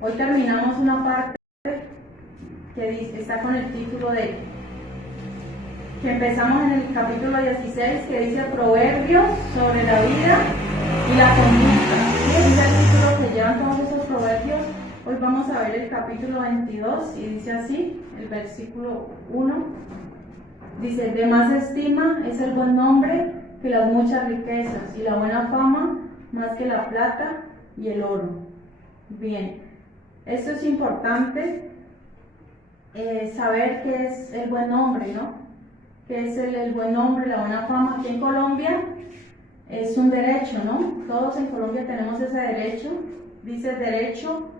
Hoy terminamos una parte que está con el título de que empezamos en el capítulo 16, que dice Proverbios sobre la vida y la conducta. ¿Sí? Ese es el título que llevan todos esos proverbios. Hoy vamos a ver el capítulo 22 y dice así, el versículo 1. Dice, de más estima es el buen nombre que las muchas riquezas, y la buena fama más que la plata y el oro. Bien, esto es importante, saber qué es el buen nombre, ¿no? ¿Qué es el buen nombre, la buena fama? Aquí en Colombia es un derecho, ¿no? Todos en Colombia tenemos ese derecho, dice derecho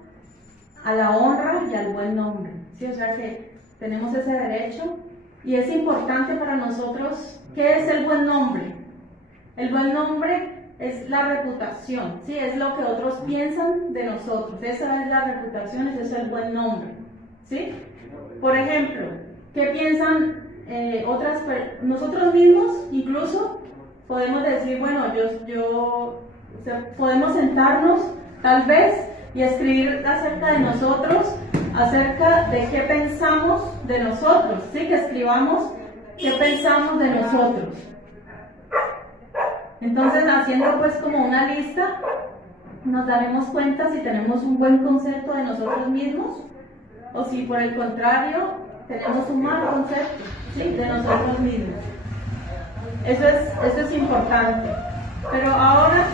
a la honra y al buen nombre, ¿sí? O sea que tenemos ese derecho. Y es importante para nosotros, ¿qué es el buen nombre? El buen nombre es la reputación, ¿sí? Es lo que otros piensan de nosotros. Esa es la reputación, ese es el buen nombre, ¿sí? Por ejemplo, ¿qué piensan otras personas? Nosotros mismos incluso podemos decir, bueno, o sea, podemos sentarnos tal vez y escribir acerca de nosotros, acerca de qué pensamos de nosotros, ¿sí? Que escribamos qué pensamos de nosotros. Entonces, haciendo pues como una lista, nos daremos cuenta si tenemos un buen concepto de nosotros mismos o si por el contrario tenemos un mal concepto, ¿sí? De nosotros mismos. Eso es importante. Pero ahora,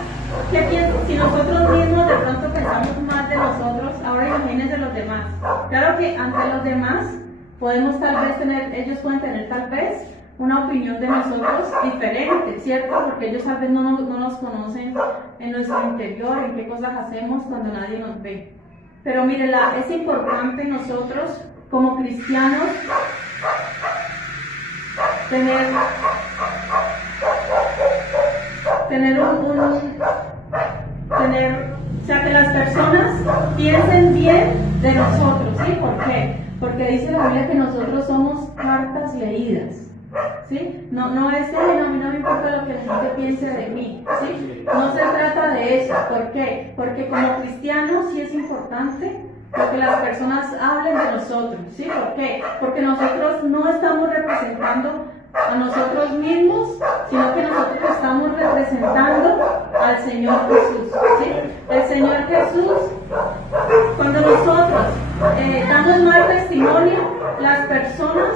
¿qué pienso? Si nosotros mismos de pronto pensamos más de nosotros, ahora imagínense los demás. Claro que ante los demás podemos tal vez ellos pueden tener tal vez una opinión de nosotros diferente, ¿cierto? Porque ellos tal vez no nos conocen en nuestro interior, en qué cosas hacemos cuando nadie nos ve. Pero mire, es importante nosotros como cristianos tener o sea, que las personas piensen bien de nosotros, ¿sí? ¿Por qué? Porque dice la Biblia que nosotros somos cartas leídas, ¿sí? No es que a mí no me importa lo que la gente piense de mí, ¿sí? No se trata de eso. ¿Por qué? Porque como cristianos sí es importante lo que las personas hablen de nosotros, ¿sí? ¿Por qué? Porque nosotros no estamos representando a nosotros mismos, sino que nosotros estamos representando al Señor Jesús, ¿sí? El Señor Jesús, cuando nosotros damos mal testimonio, las personas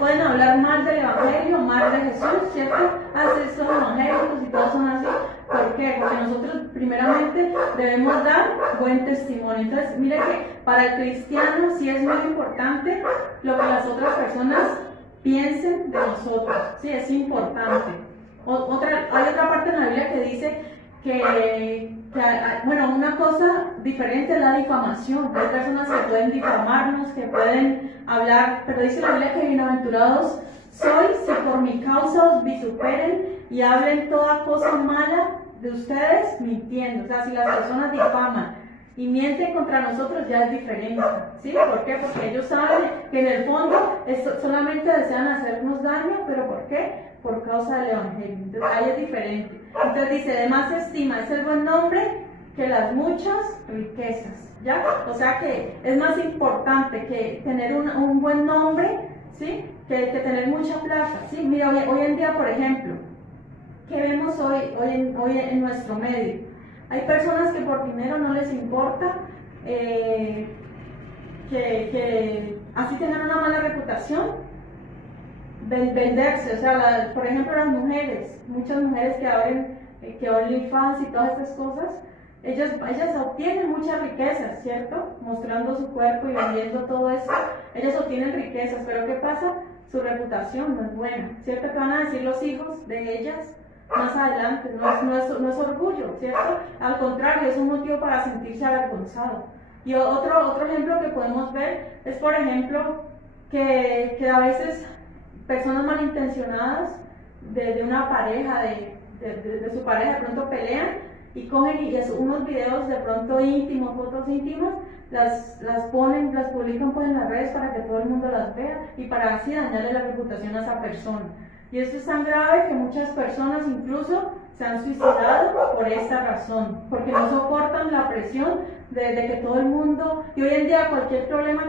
pueden hablar mal del Evangelio, mal de Jesús, ¿cierto? Así son evangélicos y todos son así. ¿Por qué? Porque nosotros primeramente debemos dar buen testimonio. Entonces, mire que para el cristiano sí es muy importante lo que las otras personas piensen de nosotros, sí, es importante. Hay otra parte en la Biblia que dice bueno, una cosa diferente es la difamación. Hay personas que pueden difamarnos, que pueden hablar, pero dice la Biblia que bienaventurados sois si por mi causa os vituperen y hablen toda cosa mala de ustedes mintiendo. O sea, si las personas difaman y mienten contra nosotros, ya es diferente, ¿sí? ¿Por qué? Porque ellos saben que en el fondo solamente desean hacernos daño, ¿pero por qué? Por causa del Evangelio. Entonces ahí es diferente. Entonces dice, de más estima es el buen nombre que las muchas riquezas, ¿ya? O sea que es más importante que tener un buen nombre, ¿sí? Que tener mucha plata, ¿sí? Mira, hoy en día, por ejemplo, ¿qué vemos hoy en nuestro medio? Hay personas que por dinero no les importa que así tengan una mala reputación, venderse. O sea, por ejemplo, las mujeres, muchas mujeres que abren OnlyFans y todas estas cosas, ellas obtienen muchas riquezas, ¿cierto? Mostrando su cuerpo y vendiendo todo eso, ellas obtienen riquezas, pero ¿qué pasa? Su reputación no es buena, ¿cierto? ¿Qué van a decir los hijos de ellas más adelante? No es orgullo, ¿cierto? Al contrario, es un motivo para sentirse avergonzado. Y otro ejemplo que podemos ver es, por ejemplo, que a veces personas malintencionadas de una pareja, de su pareja, de pronto pelean y cogen y unos videos de pronto íntimos, fotos íntimas, las publican pues en las redes para que todo el mundo las vea y para así dañarle la reputación a esa persona. Y esto es tan grave que muchas personas incluso se han suicidado por esta razón, porque no soportan la presión de que todo el mundo, y hoy en día cualquier problema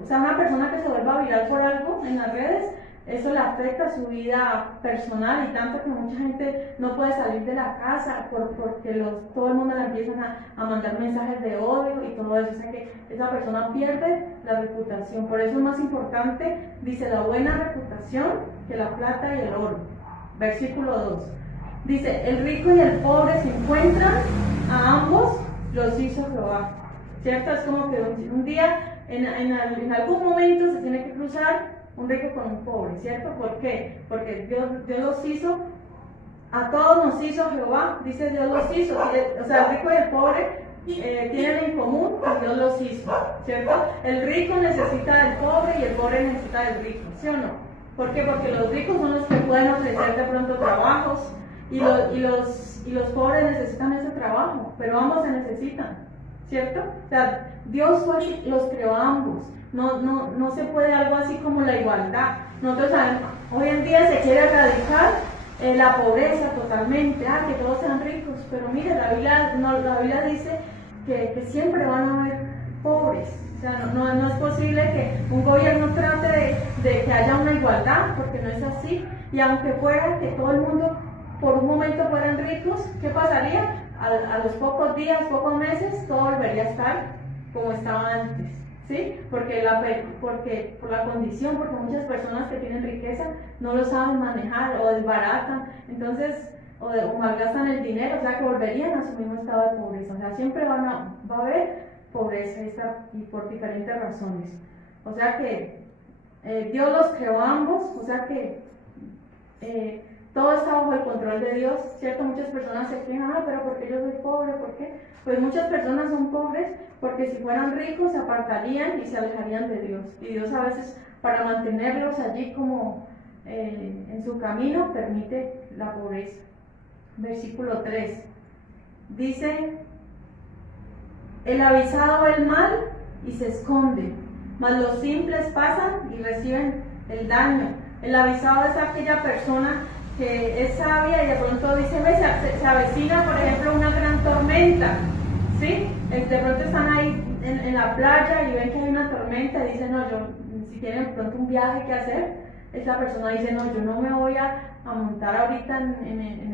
o sea, una persona que se vuelva viral por algo en las redes, eso le afecta a su vida personal, y tanto que mucha gente no puede salir de la casa porque todo el mundo le empiezan a mandar mensajes de odio y todo eso. O sea que esa persona pierde la reputación. Por eso es más importante, dice, la buena reputación que la plata y el oro. Versículo 2. Dice, el rico y el pobre se encuentran, a ambos los hizo Jehová. ¿Cierto? Es como que un día, en algún momento se tiene que cruzar un rico con un pobre, ¿cierto? ¿Por qué? Porque Dios los hizo, a todos nos hizo Jehová, dice Dios los hizo, o sea, el rico y el pobre tienen en común que Dios los hizo, ¿cierto? El rico necesita del pobre y el pobre necesita del rico, ¿sí o no? ¿Por qué? Porque los ricos son los que pueden ofrecer de pronto trabajos y los pobres necesitan ese trabajo, pero ambos se necesitan, ¿cierto? O sea, Dios los creó a ambos. No se puede algo así como la igualdad. Nosotros sabemos, hoy en día se quiere erradicar la pobreza totalmente, que todos sean ricos, pero mire, la Biblia dice que siempre van a haber pobres. O sea, no es posible que un gobierno trate de que haya una igualdad, porque no es así. Y aunque fuera que todo el mundo por un momento fueran ricos, ¿qué pasaría? A los pocos días, pocos meses, todo volvería a estar como estaba antes. ¿Sí? Porque por la condición, porque muchas personas que tienen riqueza no lo saben manejar o desbaratan, entonces, o malgastan el dinero, o sea que volverían a su mismo estado de pobreza. O sea, siempre va a haber pobreza y por diferentes razones. O sea que Dios los creó a ambos, o sea que todo está bajo el control de Dios, ¿cierto? Muchas personas se quejan, pero ¿por qué yo soy pobre? ¿Por qué? Pues muchas personas son pobres porque si fueran ricos se apartarían y se alejarían de Dios. Y Dios a veces, para mantenerlos allí como en su camino, permite la pobreza. Versículo 3. Dice, el avisado ve el mal y se esconde, mas los simples pasan y reciben el daño. El avisado es aquella persona que es sabia y de pronto dice, se avecina, por ejemplo, una gran tormenta, ¿sí? De pronto están ahí en la playa y ven que hay una tormenta y dicen, no, si tienen de pronto un viaje que hacer, esa persona dice, no, yo no me voy a montar ahorita en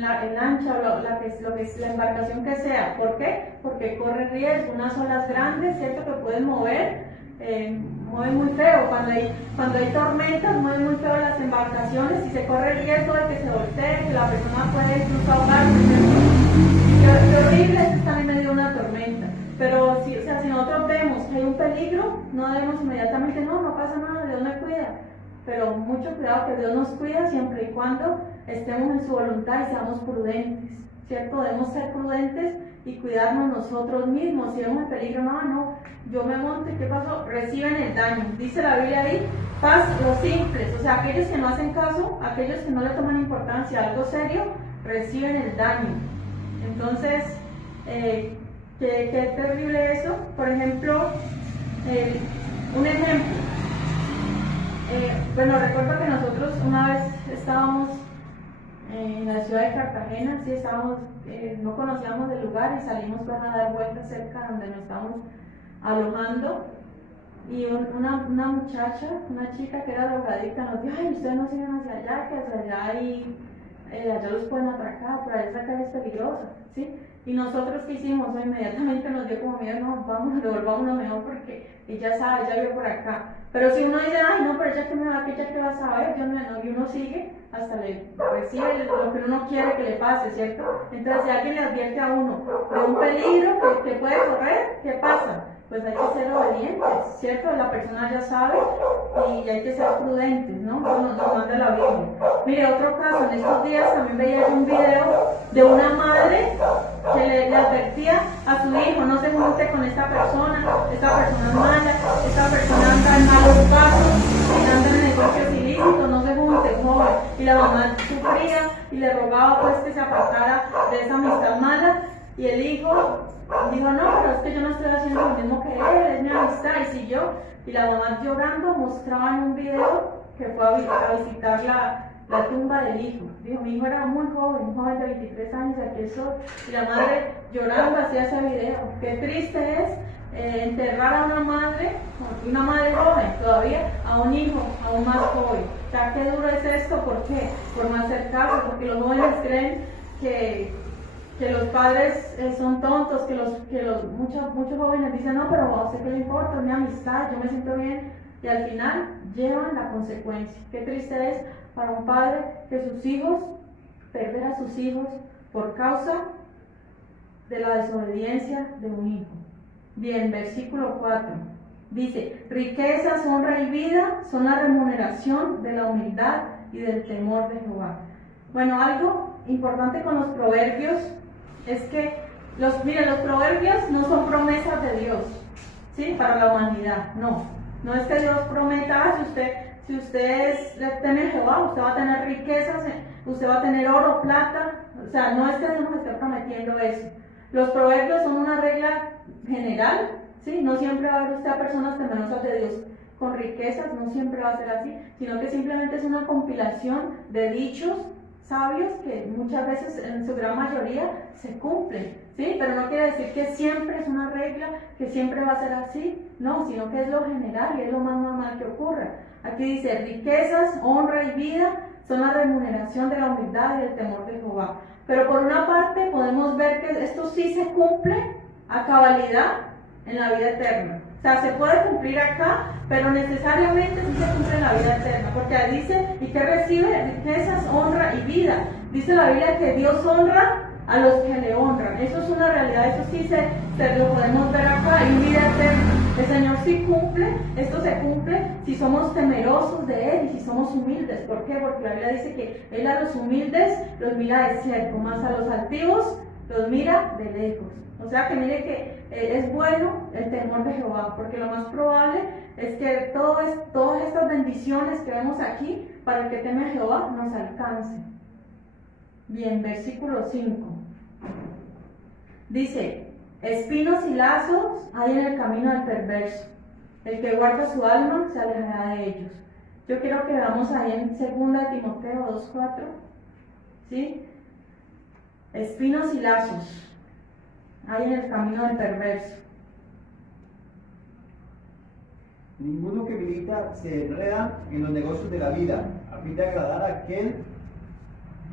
la lancha o lo que es la embarcación que sea. ¿Por qué? Porque corre riesgo, unas olas grandes, ¿cierto? Que pueden mueven muy feo, cuando hay tormentas mueven muy feo las embarcaciones y se corre el riesgo de que se voltee, que la persona puede incluso ahogarse. Qué horrible es estar en medio de una tormenta, pero si nosotros vemos que hay un peligro, no debemos inmediatamente, no pasa nada, Dios me cuida, pero mucho cuidado, que Dios nos cuida siempre y cuando estemos en su voluntad y seamos prudentes, ¿cierto? Debemos ser prudentes y cuidarnos nosotros mismos. Si vemos el peligro, yo me monto y ¿qué pasó? Reciben el daño. Dice la Biblia ahí, paz los simples, o sea, aquellos que no hacen caso, aquellos que no le toman importancia a algo serio, reciben el daño. Entonces, qué terrible eso. Por ejemplo, un ejemplo. Recuerdo que nosotros una vez estábamos en la ciudad de Cartagena, sí, no conocíamos el lugar y salimos a dar vueltas cerca donde nos estábamos alojando, y una muchacha, una chica que era drogadicta nos dijo, ustedes no siguen hacia allá, que hacia allá y allá los pueden atracar, por allá esa calle es peligrosa, ¿sí? Y nosotros ¿qué hicimos? Inmediatamente nos dio como miedo, devolvámonos mejor porque ella sabe, ella vio por acá. Pero si uno dice, pero ella que me va, ella que va a saber, y uno sigue hasta le recibe lo que uno quiere que le pase, ¿cierto? Entonces, si alguien le advierte a uno de un peligro que puede correr, ¿qué pasa? Pues hay que ser obedientes, ¿cierto? La persona ya sabe y hay que ser prudentes, ¿no? Nos manda la Biblia. Mire, otro caso, en estos días también veía un video de una madre que le advertía a su hijo, no se junte con esta persona es mala, esta persona anda en malos pasos, anda en negocios ilícitos, no se junte, joven. Y la mamá sufría y le rogaba pues que se apartara de esa amistad mala, y el hijo dijo, no, pero es que yo no estoy haciendo lo mismo que él, es mi amistad, y siguió. Y la mamá llorando mostraba en un video que fue a visitar la tumba del hijo. Dijo, mi hijo era muy joven, un joven de 23 años, aquí estoy. Y la madre llorando hacía ese video. Qué triste es enterrar a una madre joven todavía, a un hijo aún más joven. O sea, qué duro es esto, ¿por qué? Por no hacer caso, porque los jóvenes creen que los padres son tontos, muchos jóvenes dicen, no, pero a usted qué le importa, es mi amistad, yo me siento bien, y al final llevan la consecuencia. Qué triste es para un padre que sus hijos, perder a sus hijos por causa de la desobediencia de un hijo. Bien, versículo 4, dice, riquezas, honra y vida son la remuneración de la humildad y del temor de Jehová. Bueno, algo importante con los proverbios es que los proverbios no son promesas de Dios, ¿sí? Para la humanidad, no es que Dios prometa, si usted teme a Jehová, usted va a tener riquezas, usted va a tener oro, plata, o sea, no es que Dios nos esté prometiendo eso. Los proverbios son una regla general, ¿sí? No siempre va a haber usted a personas temerosas de Dios con riquezas, no siempre va a ser así, sino que simplemente es una compilación de dichos sabios que muchas veces, en su gran mayoría, se cumplen, ¿sí? Pero no quiere decir que siempre es una regla, que siempre va a ser así, no, sino que es lo general y es lo más normal que ocurra. Aquí dice, riquezas, honra y vida son la remuneración de la humildad y del temor de Jehová. Pero por una parte podemos ver que esto sí se cumple a cabalidad en la vida eterna. O sea, se puede cumplir acá, pero necesariamente sí se cumple en la vida eterna, porque ahí dice, ¿y qué recibe? Riquezas, honra y vida. Dice la Biblia que Dios honra a los que le honran. Eso es una realidad, eso sí se lo podemos ver acá, en vida eterna. El Señor sí cumple, esto se cumple si somos temerosos de Él y si somos humildes. ¿Por qué? Porque la Biblia dice que Él a los humildes los mira de cerca, más a los altivos los mira de lejos. O sea que mire que es bueno el temor de Jehová, porque lo más probable es que todas estas bendiciones que vemos aquí, para el que teme a Jehová, nos alcancen. Bien, versículo 5. Dice, espinos y lazos hay en el camino del perverso. El que guarda su alma se alejará de ellos. Yo quiero que veamos ahí en 2 Timoteo 2:4. ¿Sí? Espinos y lazos hay en el camino del perverso. Ninguno que milita se enreda en los negocios de la vida, a fin de agradar a aquel.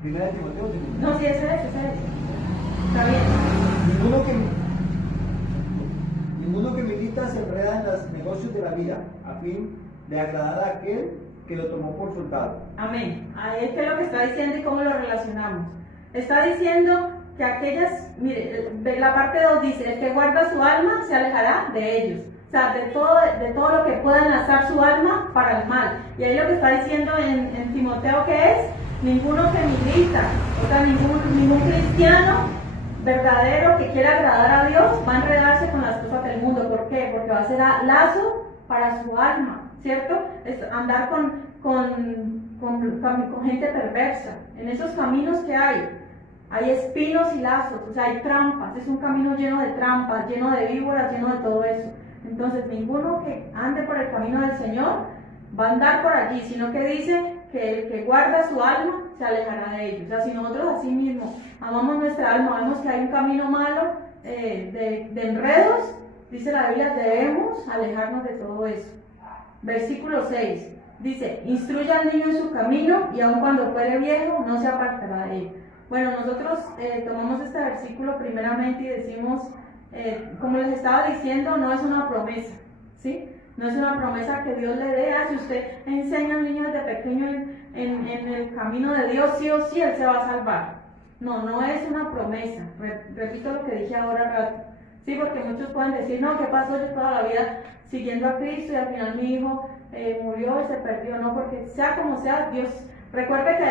1 Timoteo. No, sí, ese es. Está bien. Ninguno que milita se enreda en los negocios de la vida, a fin de agradar a aquel que lo tomó por soldado. Amén. Ahí es que lo que está diciendo y cómo lo relacionamos. Está diciendo que aquellas, mire, la parte 2 dice, el que guarda su alma se alejará de ellos. O sea, de todo lo que pueda lanzar su alma para el mal. Y ahí lo que está diciendo en Timoteo que es, ninguno que milita, o sea, ningún cristiano verdadero que quiera agradar a Dios va a enredarse con las cosas del mundo. ¿Por qué? Porque va a ser lazo para su alma, ¿cierto? Es andar con gente perversa. En esos caminos que hay espinos y lazos, o sea, hay trampas. Es un camino lleno de trampas, lleno de víboras, lleno de todo eso. Entonces, ninguno que ande por el camino del Señor va a andar por allí, sino que dice que el que guarda su alma se alejará de ellos. O sea, si nosotros así mismo amamos nuestra alma, vemos que hay un camino malo de enredos, dice la Biblia, debemos alejarnos de todo eso. Versículo 6 dice, instruye al niño en su camino y aun cuando fuere viejo no se apartará de él. Bueno, nosotros tomamos este versículo primeramente y decimos, como les estaba diciendo, no es una promesa, ¿sí? No es una promesa que Dios le dé, si usted enseña al niño desde pequeño en el camino de Dios, sí o sí, él se va a salvar. No es una promesa. Repito lo que dije ahora rato. Sí, porque muchos pueden decir, no, ¿qué pasó? Yo toda la vida siguiendo a Cristo y al final mi hijo murió y se perdió. No, porque sea como sea, Dios... Recuerde que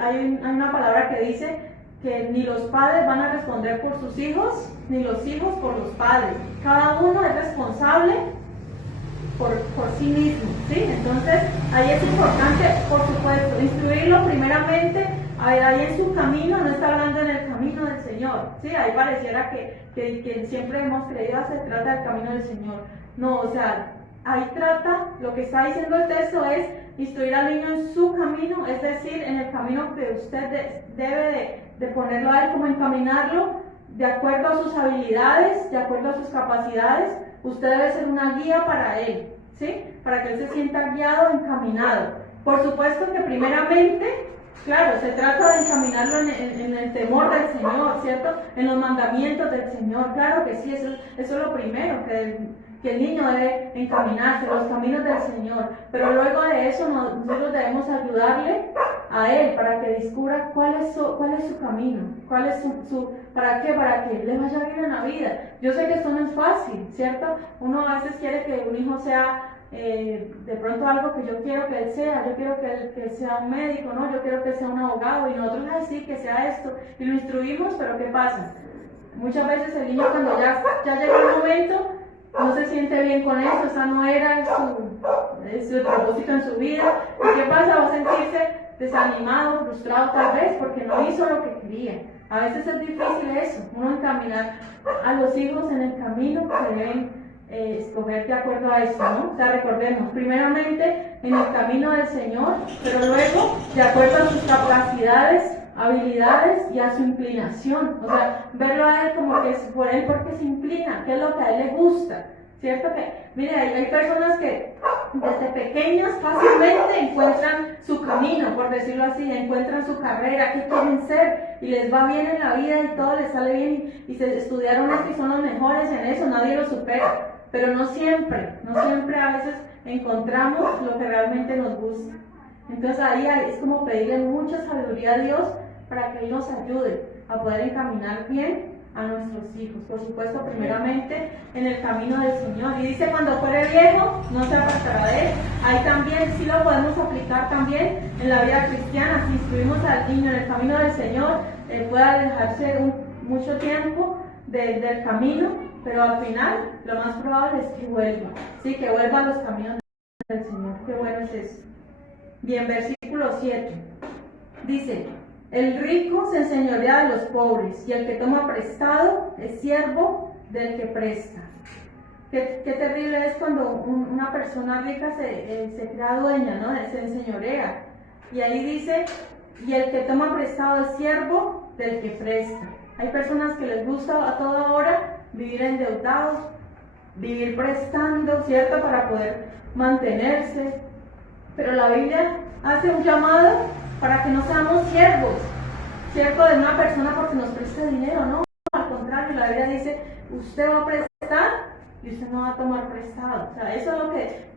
hay una palabra que dice que ni los padres van a responder por sus hijos, ni los hijos por los padres. Cada uno es responsable por sí mismo, ¿sí? Entonces, ahí es importante, por supuesto, instruirlo primeramente ahí en su camino, no está hablando en el camino del Señor, ¿sí? Ahí pareciera que siempre hemos creído se trata del camino del Señor. No, o sea, ahí trata, lo que está diciendo el texto es instruir al niño en su camino, es decir, en el camino que usted debe de ponerlo a él, como encaminarlo de acuerdo a sus habilidades, de acuerdo a sus capacidades. Usted debe ser una guía para él, ¿sí? Para que él se sienta guiado, encaminado. Por supuesto que primeramente, claro, se trata de encaminarlo en el temor del Señor, ¿cierto? En los mandamientos del Señor, claro que sí, eso es lo primero, que el niño debe encaminarse, los caminos del Señor. Pero luego de eso nosotros debemos ayudarle a él para que descubra cuál es su camino, para que le vaya bien en la vida. Yo sé que esto no es fácil, ¿cierto? Uno a veces quiere que un hijo sea de pronto algo que yo quiero que él sea, yo quiero que él sea un médico, ¿no? Yo quiero que sea un abogado, y nosotros así, que sea esto, y lo instruimos, pero ¿qué pasa? Muchas veces el niño, cuando ya llega el momento, no se siente bien con eso, esa no era su propósito en su vida. ¿Y qué pasa? Va a sentirse desanimado, frustrado tal vez, porque no hizo lo que quería. A veces es difícil eso, uno encaminar a los hijos en el camino que deben escoger de acuerdo a eso, ¿no? O sea, recordemos, primeramente en el camino del Señor, pero luego de acuerdo a sus capacidades, habilidades y a su inclinación. O sea, verlo a él como que es por él porque se inclina, que es lo que a él le gusta, ¿cierto? Que, mire, hay personas que desde pequeños fácilmente encuentran su camino, por decirlo así, encuentran su carrera, qué quieren ser, y les va bien en la vida y todo les sale bien, y se estudiaron esto y son los mejores en eso, nadie lo supera. Pero no siempre a veces encontramos lo que realmente nos gusta. Entonces ahí es como pedirle mucha sabiduría a Dios para que Él nos ayude a poder encaminar bien a nuestros hijos. Por supuesto, primeramente en el camino del Señor. Y dice, cuando fuere viejo, no se apartará de él. Ahí también sí lo podemos aplicar también en la vida cristiana. Si instruimos al niño en el camino del Señor, él puede alejarse mucho tiempo del camino, pero al final lo más probable es que vuelva. Sí, que vuelva a los caminos del Señor. Qué bueno es eso. Bien, versículo 7. Dice, el rico se enseñorea de los pobres, y el que toma prestado es siervo del que presta. Qué terrible es cuando una persona rica se crea dueña, ¿no? Se enseñorea. Y ahí dice, y el que toma prestado es siervo del que presta. Hay personas que les gusta a toda hora vivir endeudados, vivir prestando, ¿cierto? Para poder mantenerse. Pero la Biblia hace un llamado para que no seamos siervos, ¿cierto? De una persona porque nos preste dinero, ¿no? Al contrario, la Biblia dice, usted va a prestar y usted no va a tomar prestado. O sea, eso es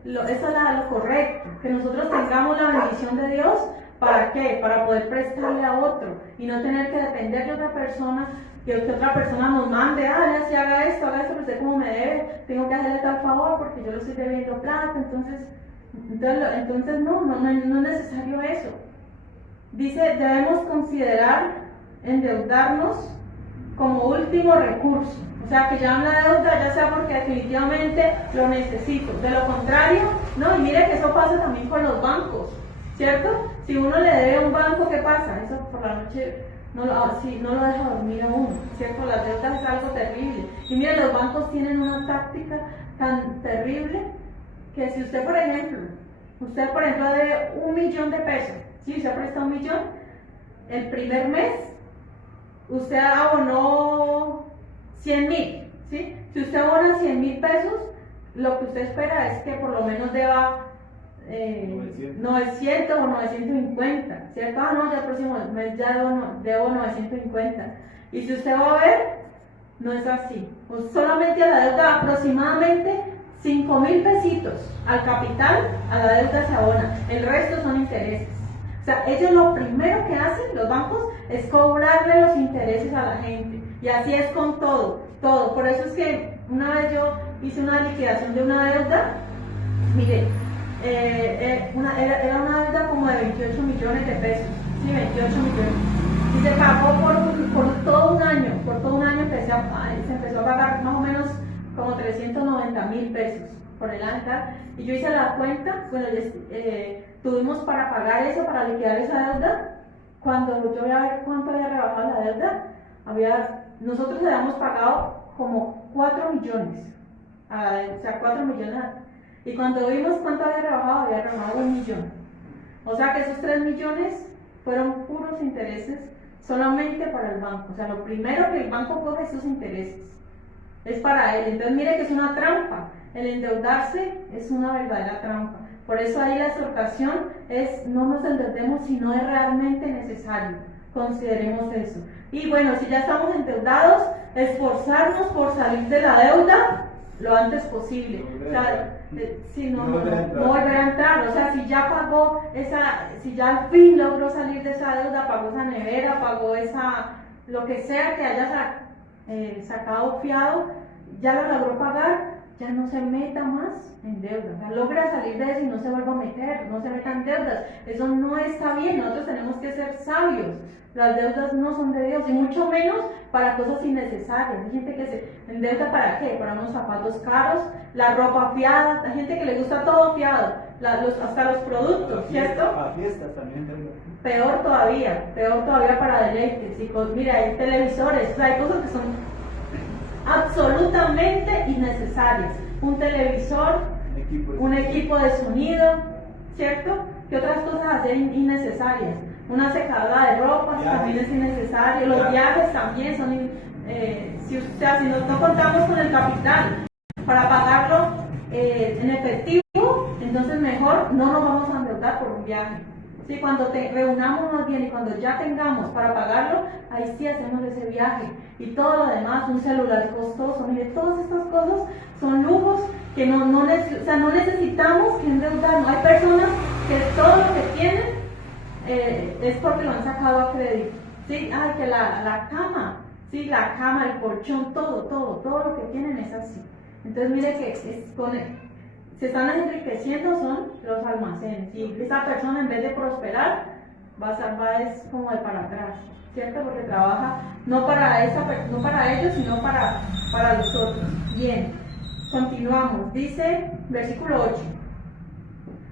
lo correcto, que nosotros tengamos la bendición de Dios. ¿Para qué? Para poder prestarle a otro y no tener que depender de otra persona, que otra persona nos mande, ya si haga esto, pero usted como me debe, tengo que hacerle tal favor porque yo lo estoy debiendo plata, entonces no es necesario eso. Dice, debemos considerar endeudarnos como último recurso. O sea, que ya una deuda, ya sea porque definitivamente lo necesito. De lo contrario, no, y mire que eso pasa también con los bancos, ¿cierto? Si uno le debe a un banco, ¿qué pasa? Eso por la noche no lo deja dormir a uno, ¿cierto? Las deudas es algo terrible. Y mire, los bancos tienen una táctica tan terrible que si usted, por ejemplo, debe 1 millón de pesos, ¿sí? Usted presta 1 millón, el primer mes usted abonó 100,000, ¿sí? Si usted abona 100,000 pesos, lo que usted espera es que por lo menos deba 900 o 950, ¿cierto? No, ya el próximo mes ya debo 950. Y si usted va a ver, no es así. Pues solamente a la deuda aproximadamente 5,000 pesitos al capital, a la deuda se abona. El resto son intereses. O sea, ellos lo primero que hacen, los bancos, es cobrarle los intereses a la gente. Y así es con todo. Por eso es que una vez yo hice una liquidación de una deuda, mire, era una deuda como de 28 millones de pesos, sí, 28 millones, y se pagó por todo un año, se empezó a pagar más o menos como 390,000 pesos por el año, y yo hice la cuenta, bueno, tuvimos para pagar eso, para liquidar esa deuda, cuando yo voy a ver cuánto había rebajado la deuda, nosotros habíamos pagado como 4 millones, o sea, 4 millones. Y Y cuando vimos cuánto había rebajado 1 millón. O sea que esos 3 millones fueron puros intereses solamente para el banco. O sea, lo primero que el banco coge es sus intereses. Es para él. Entonces mire que es una trampa. El endeudarse es una verdadera trampa. Por eso ahí la exhortación es no nos endeudemos si no es realmente necesario. Consideremos eso. Y bueno, si ya estamos endeudados, esforzarnos por salir de la deuda lo antes posible. O sea, no volver a entrar. O sea, si ya pagó si ya al fin logró salir de esa deuda, pagó esa nevera, pagó lo que sea que haya sacado fiado, ya lo logró pagar, ya no se meta más en deuda. O sea, logra salir de eso y no se vuelva a meter, no se meta en deudas. Eso no está bien. Nosotros tenemos que ser sabios. Las deudas no son de Dios, y mucho menos para cosas innecesarias. Hay gente que se endeuda ¿para qué? Para unos zapatos caros, la ropa fiada. Hay gente que le gusta todo fiado, hasta los productos, ¿cierto? A fiestas también. Peor todavía para deleites. Y mira, hay televisores, o sea, hay cosas que son absolutamente innecesarias. Un televisor, un equipo de sonido, ¿cierto? ¿Qué otras cosas hacen innecesarias? Una secadora de ropa también es innecesario. Los viajes también son si no contamos con el capital para pagarlo en efectivo, entonces mejor no nos vamos a endeudar por un viaje. Sí, cuando reunamos más bien y cuando ya tengamos para pagarlo, ahí sí hacemos ese viaje. Y todo lo demás, un celular costoso, mire, todas estas cosas son lujos que no necesitamos que endeudarnos. Hay personas que todo lo que tienen es porque lo han sacado a crédito. ¿Sí? Ay, que la cama, ¿sí? La cama, el colchón, todo lo que tienen es así. Entonces mire que se están enriqueciendo son los almacenes, y esa persona en vez de prosperar va es como de para atrás, ¿cierto? Porque trabaja no para ellos, sino para los otros. Bien, continuamos. Dice versículo 8: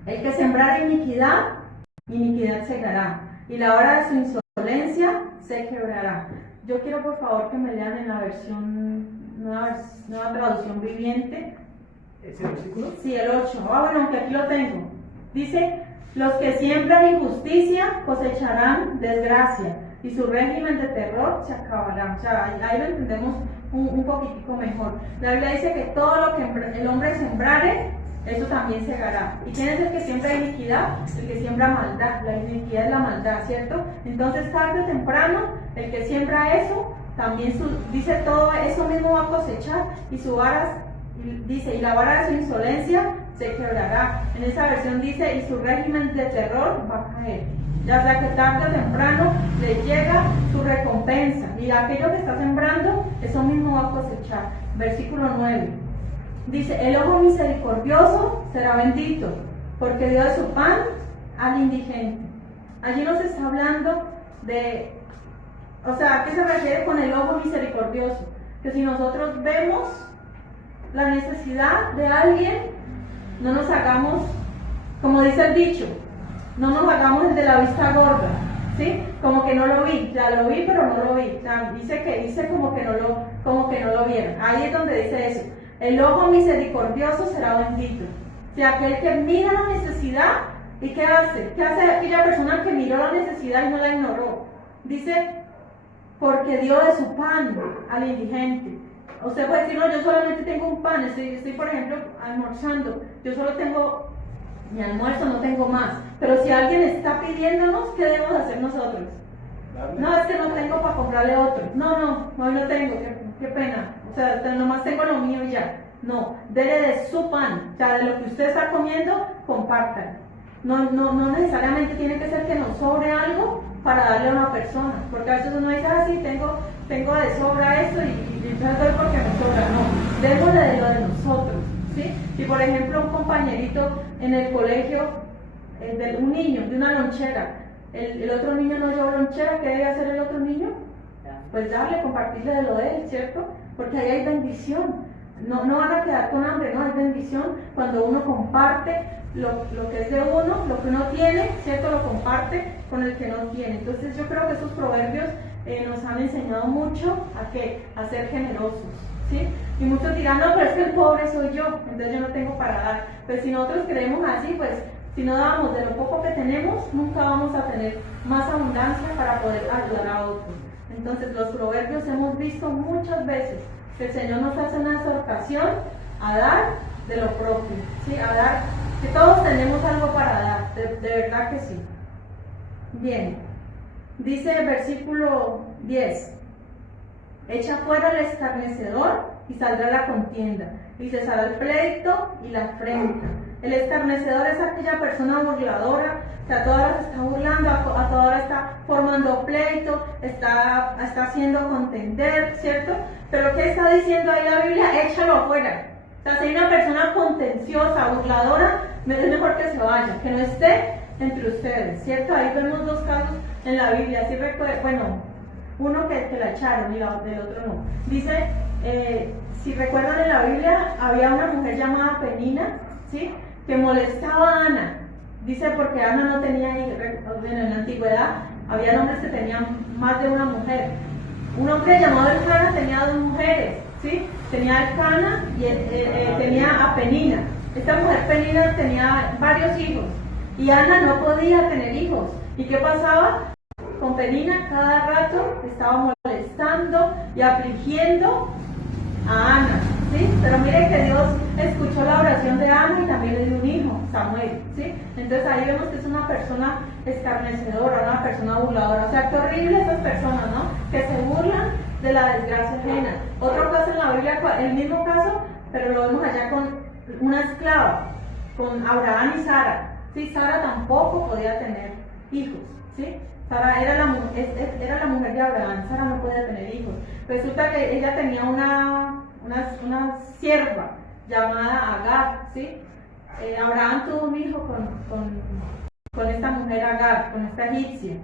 el que sembrare iniquidad segará, y la hora de su insolencia se quebrará. Yo quiero por favor que me lean en la versión nueva traducción viviente. ¿Ese versículo? Sí, el 8. Bueno, aunque aquí lo tengo. Dice: los que siembran injusticia cosecharán desgracia, y su régimen de terror se acabará. O sea, ahí lo entendemos un poquitico mejor. La Biblia dice que todo lo que el hombre sembrare, eso también segará. ¿Y quién es el que siembra iniquidad? El que siembra maldad. La iniquidad es la maldad, ¿cierto? Entonces, tarde o temprano, el que siembra eso, también dice todo eso mismo va a cosechar, y su vara, dice, y la vara de su insolencia se quebrará. En esa versión dice, y su régimen de terror va a caer. Ya sea que tarde o temprano le llega su recompensa, y aquello que está sembrando, eso mismo va a cosechar. Versículo 9. Dice: el ojo misericordioso será bendito, porque dio de su pan al indigente. Allí nos está hablando o sea, ¿a qué se refiere con el ojo misericordioso? Que si nosotros vemos la necesidad de alguien, no nos hagamos, como dice el dicho, no nos hagamos el de la vista gorda, ¿sí? Como que no lo vi, ya lo vi, pero no lo vi. O sea, dice como que no lo vieron. Ahí es donde dice eso. El ojo misericordioso será bendito. O sea, aquel que mira la necesidad, ¿y qué hace? ¿Qué hace aquella persona que miró la necesidad y no la ignoró? Dice, porque dio de su pan al indigente. Usted puede decir: no, yo solamente tengo un pan, estoy por ejemplo almorzando, yo solo tengo mi almuerzo, no tengo más. Pero si alguien está pidiéndonos, ¿qué debemos hacer nosotros? No, es que no tengo para comprarle otro. No, hoy no tengo, qué pena. O sea, nomás tengo lo mío y ya. No, dele de su pan, o sea, de lo que usted está comiendo, compártalo. No necesariamente tiene que ser que nos sobre algo para darle a una persona, porque a veces uno dice: sí, tengo de sobra esto y entonces doy porque me sobra. No, démosle de lo de nosotros, ¿sí? Si por ejemplo un compañerito en el colegio, un niño, de una lonchera, el otro niño no lleva lonchera, ¿qué debe hacer el otro niño? Pues darle, compartirle de lo de él, ¿cierto? Porque ahí hay bendición. No van a quedar con hambre, no, hay bendición cuando uno comparte lo que es de uno, lo que uno tiene, ¿cierto? Lo comparte con el que no tiene. Entonces yo creo que esos proverbios nos han enseñado mucho a ser generosos, ¿sí? Y muchos dirán, no, pero es que el pobre soy yo, entonces yo no tengo para dar. Pues si nosotros creemos así, pues si no damos de lo poco que tenemos, nunca vamos a tener más abundancia para poder ayudar a otros. Entonces los proverbios hemos visto muchas veces que el Señor nos hace una exhortación a dar de lo propio, ¿sí? A dar, que todos tenemos algo para dar, de verdad que sí. Bien, dice el versículo 10, echa fuera el escarnecedor y saldrá la contienda, y cesará el pleito y la afrenta. El escarnecedor es aquella persona burladora, que a todas horas está burlando, a todas horas está formando pleito, está haciendo contender, ¿cierto? Pero ¿qué está diciendo ahí la Biblia? Échalo afuera. O sea, si hay una persona contenciosa, burladora, es mejor que se vaya, que no esté entre ustedes, ¿cierto? Ahí vemos dos casos en la Biblia, así bueno, uno que la echaron y del otro no. Dice, si recuerdan en la Biblia, había una mujer llamada Penina, ¿sí? Que molestaba a Ana. Dice porque Ana no tenía hijos. Bueno, en la antigüedad había hombres que tenían más de una mujer. Un hombre llamado Elcana tenía dos mujeres, ¿sí? Tenía a Elcana y tenía a Penina. Esta mujer Penina tenía varios hijos y Ana no podía tener hijos. ¿Y qué pasaba? Con Penina cada rato estaba molestando y afligiendo a Ana, ¿sí? Pero mire que Dios escuchó la oración de Ana y también le dio un hijo, Samuel, ¿sí? Entonces ahí vemos que es una persona escarnecedora, una persona burladora. O sea, qué horrible esas personas, ¿no? Que se burlan de la desgracia ajena. Otro caso en la Biblia, el mismo caso, pero lo vemos allá con una esclava, con Abraham y Sara, ¿sí? Sara tampoco podía tener hijos, ¿sí? Sara era la mujer de Abraham, Sara no podía tener hijos. Resulta que ella tenía una sierva llamada Agar, ¿sí? Abraham tuvo un hijo con esta mujer Agar, con esta egipcia.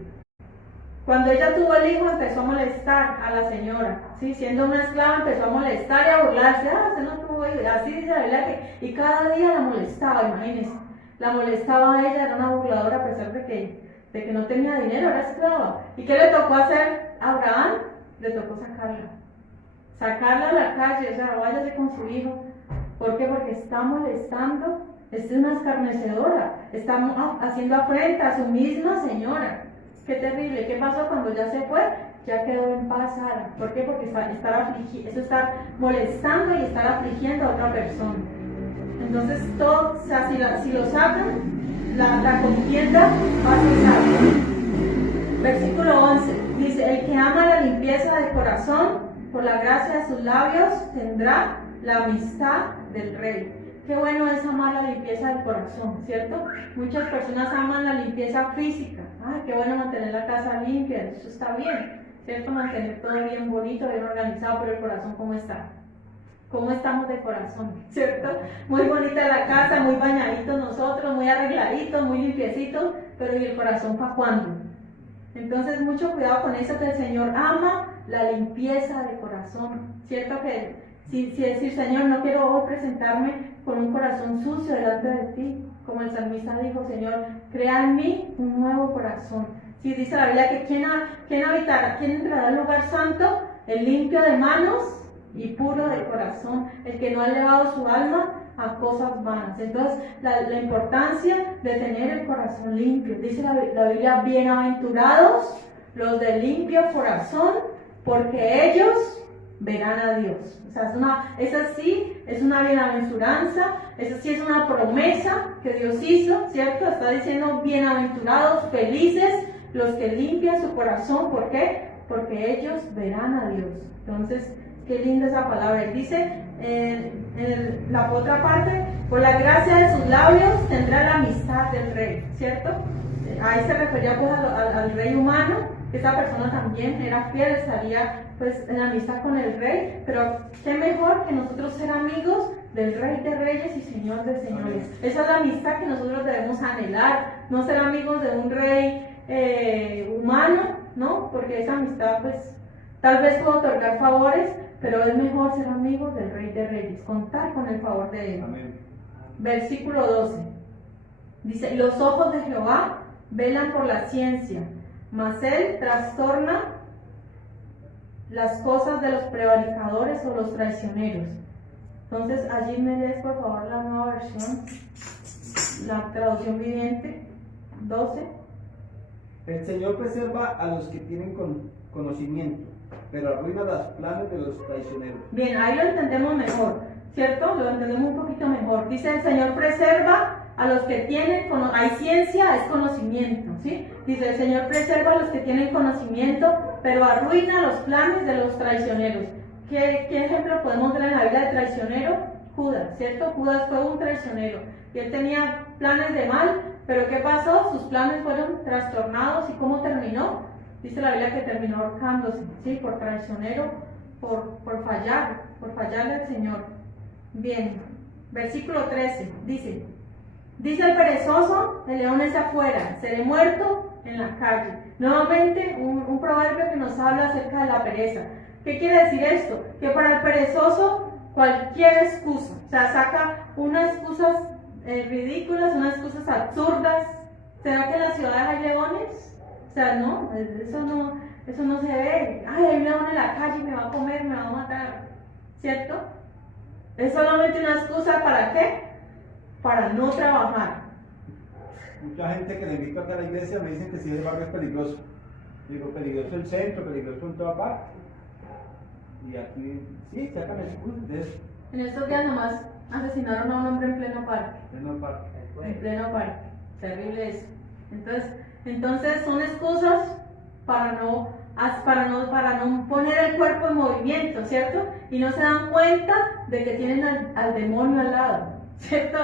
Cuando ella tuvo el hijo empezó a molestar a la señora, ¿sí? Siendo una esclava empezó a molestar y a burlarse, usted no tuvo hijo, así dice la Biblia y cada día la molestaba, imagínense. La molestaba a ella, era una burladora a pesar de que no tenía dinero, era esclava. ¿Y qué le tocó hacer a Abraham? Le tocó sacarla a la calle, o sea, váyase con su hijo. ¿Por qué? Porque está molestando, es una escarnecedora, está haciendo afrenta a su misma señora. Qué terrible. ¿Qué pasó cuando ya se fue? Ya quedó en paz Sara. ¿Por qué? Porque eso estar molestando y estar afligiendo a otra persona. Entonces, todo, o sea, si lo sacan, la contienda va a cesar. Versículo 11 dice: el que ama la limpieza de corazón, por la gracia de sus labios tendrá la amistad del rey. Qué bueno es amar la limpieza del corazón, ¿cierto? Muchas personas aman la limpieza física. Ay, qué bueno mantener la casa limpia, eso está bien, ¿cierto? Mantener todo bien bonito, bien organizado, pero el corazón, ¿cómo está? ¿Cómo estamos de corazón? ¿Cierto? Muy bonita la casa, muy bañaditos nosotros, muy arregladitos, muy limpiecitos, pero ¿y el corazón para cuándo? Entonces, mucho cuidado con eso, que el Señor ama la limpieza de corazón, ¿cierto? Que si decir, Señor, no quiero hoy presentarme con un corazón sucio delante de ti, como el salmista dijo, Señor, crea en mí un nuevo corazón. Si dice la Biblia que ¿quién habitará, quién entrará al lugar santo? El limpio de manos y puro de corazón, el que no ha elevado su alma a cosas vanas. Entonces, la importancia de tener el corazón limpio. Dice la Biblia, bienaventurados los de limpio corazón, porque ellos verán a Dios. O sea, esa sí es una bienaventuranza, esa sí es una promesa que Dios hizo, ¿cierto? Está diciendo bienaventurados, felices los que limpian su corazón. ¿Por qué? Porque ellos verán a Dios. Entonces, qué linda esa palabra. Dice en la otra parte, por la gracia de sus labios tendrá la amistad del rey, ¿cierto? Ahí se refería pues al rey humano, que esa persona también era fiel, estaría pues en amistad con el rey, pero qué mejor que nosotros ser amigos del Rey de Reyes y Señor de Señores. Esa es la amistad que nosotros debemos anhelar, no ser amigos de un rey humano, ¿no? Porque esa amistad pues tal vez puede otorgar favores, pero es mejor ser amigos del Rey de Reyes, contar con el favor de Él. Amén. Versículo 12 dice: los ojos de Jehová velan por la ciencia, mas Él trastorna las cosas de los prevaricadores o los traicioneros. Entonces, allí me lees por favor la nueva versión, la traducción viviente, 12. El Señor preserva a los que tienen conocimiento, pero arruina los planes de los traicioneros. Bien, ahí lo entendemos mejor, ¿cierto? Lo entendemos un poquito mejor. Dice, el Señor preserva a los que tienen, hay ciencia, es conocimiento, ¿sí? Dice, el Señor preserva a los que tienen conocimiento, pero arruina los planes de los traicioneros. ¿Qué ejemplo podemos ver en la vida de traicionero? Judas, ¿cierto? Judas fue un traicionero y él tenía planes de mal, pero ¿qué pasó? Sus planes fueron trastornados. ¿Y cómo terminó? Dice la Biblia que terminó ahorcándose, ¿sí? Por traicionero, por fallarle al Señor. Bien, versículo 13, dice el perezoso, el león es afuera, seré muerto en la calle. Nuevamente, un proverbio que nos habla acerca de la pereza. ¿Qué quiere decir esto? Que para el perezoso, cualquier excusa, o sea, saca unas excusas ridículas, unas excusas absurdas. ¿Será que en las ciudades hay leones? O sea, no, eso no se ve. Ay, hay un león en la calle, me va a comer, me va a matar, ¿cierto? Es solamente una excusa ¿para qué? Para no trabajar. Mucha gente que le invito acá a la iglesia me dicen que si ese barrio es peligroso. Digo, peligroso el centro, peligroso en toda parte. Y aquí, sí, sacan excusas de eso. En estos días nomás asesinaron a un hombre en pleno parque. En pleno parque. Terrible eso. Entonces son excusas para no poner el cuerpo en movimiento, ¿cierto? Y no se dan cuenta de que tienen al demonio al lado, ¿cierto?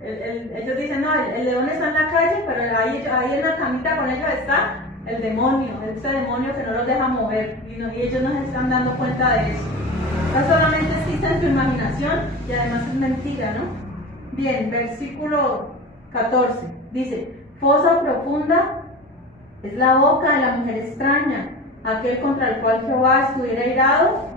Ellos dicen, no, el león está en la calle, pero ahí en la camita con ellos está el demonio, ese demonio que no los deja mover, y ellos no se están dando cuenta de eso. No solamente existe en tu imaginación y además es mentira, ¿no? Bien, versículo 14, dice, fosa profunda es la boca de la mujer extraña, aquel contra el cual Jehová estuviera irado,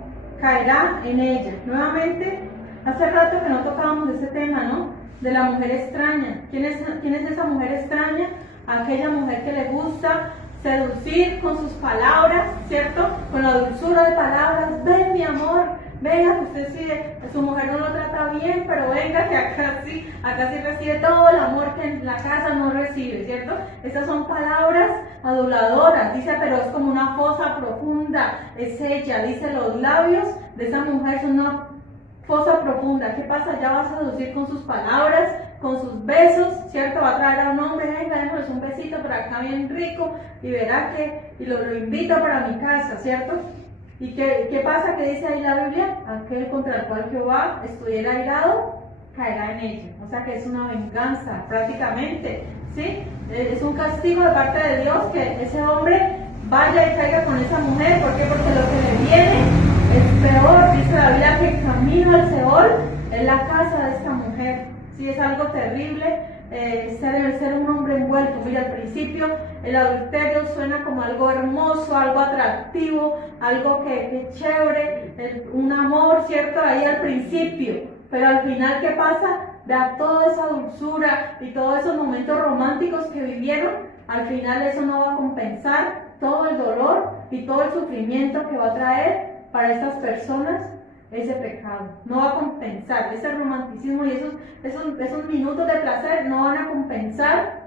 caerá en ella. Nuevamente, hace rato que no tocábamos ese tema, ¿no? De la mujer extraña. ¿Quién es esa mujer extraña? Aquella mujer que le gusta seducir con sus palabras, ¿cierto? Con la dulzura de palabras. Ven, mi amor, venga, que usted sí, su mujer no lo trata bien, pero venga, que acá sí recibe todo el amor que en la casa no recibe, ¿cierto? Estas son palabras aduladoras, dice, pero es como una fosa profunda, es ella, dice, los labios de esa mujer son una fosa profunda. ¿Qué pasa? Ya va a seducir con sus palabras, con sus besos, ¿cierto? Va a traer a un hombre, venga, démosles un besito por acá bien rico, y verá y lo invito para mi casa, ¿cierto? ¿Y qué pasa? ¿Qué dice ahí la Biblia? Aquel contra el cual Jehová estuviera airado, caerá en ella. O sea que es una venganza, prácticamente, ¿sí? Es un castigo de parte de Dios que ese hombre vaya y caiga con esa mujer. ¿Por qué? Porque lo que le viene es peor. Dice la Biblia que el camino al Seol es la casa de esta mujer. Sí, es algo terrible. Ser un hombre envuelto. Mira, al principio el adulterio suena como algo hermoso, algo atractivo, algo que chévere, un amor, ¿cierto? Ahí al principio, pero al final, ¿qué pasa? Da toda esa dulzura y todos esos momentos románticos que vivieron, al final eso no va a compensar todo el dolor y todo el sufrimiento que va a traer para estas personas ese pecado. No va a compensar ese romanticismo y esos minutos de placer no van a compensar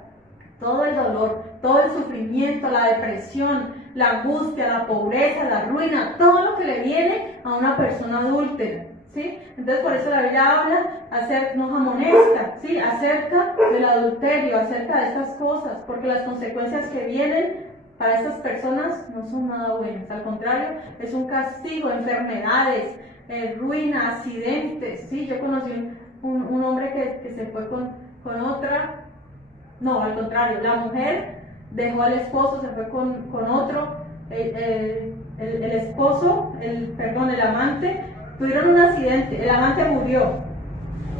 todo el dolor, todo el sufrimiento, la depresión, la angustia, la pobreza, la ruina, todo lo que le viene a una persona adúltera, ¿sí? Entonces por eso la Biblia nos amonesta, ¿sí? Acerca del adulterio, acerca de estas cosas, porque las consecuencias que vienen para estas personas no son nada buenas, al contrario, es un castigo, enfermedades, ruina, accidentes, ¿sí? Yo conocí un hombre que se fue con otra. No, al contrario, la mujer dejó al esposo, se fue con otro, el esposo, el amante, tuvieron un accidente, el amante murió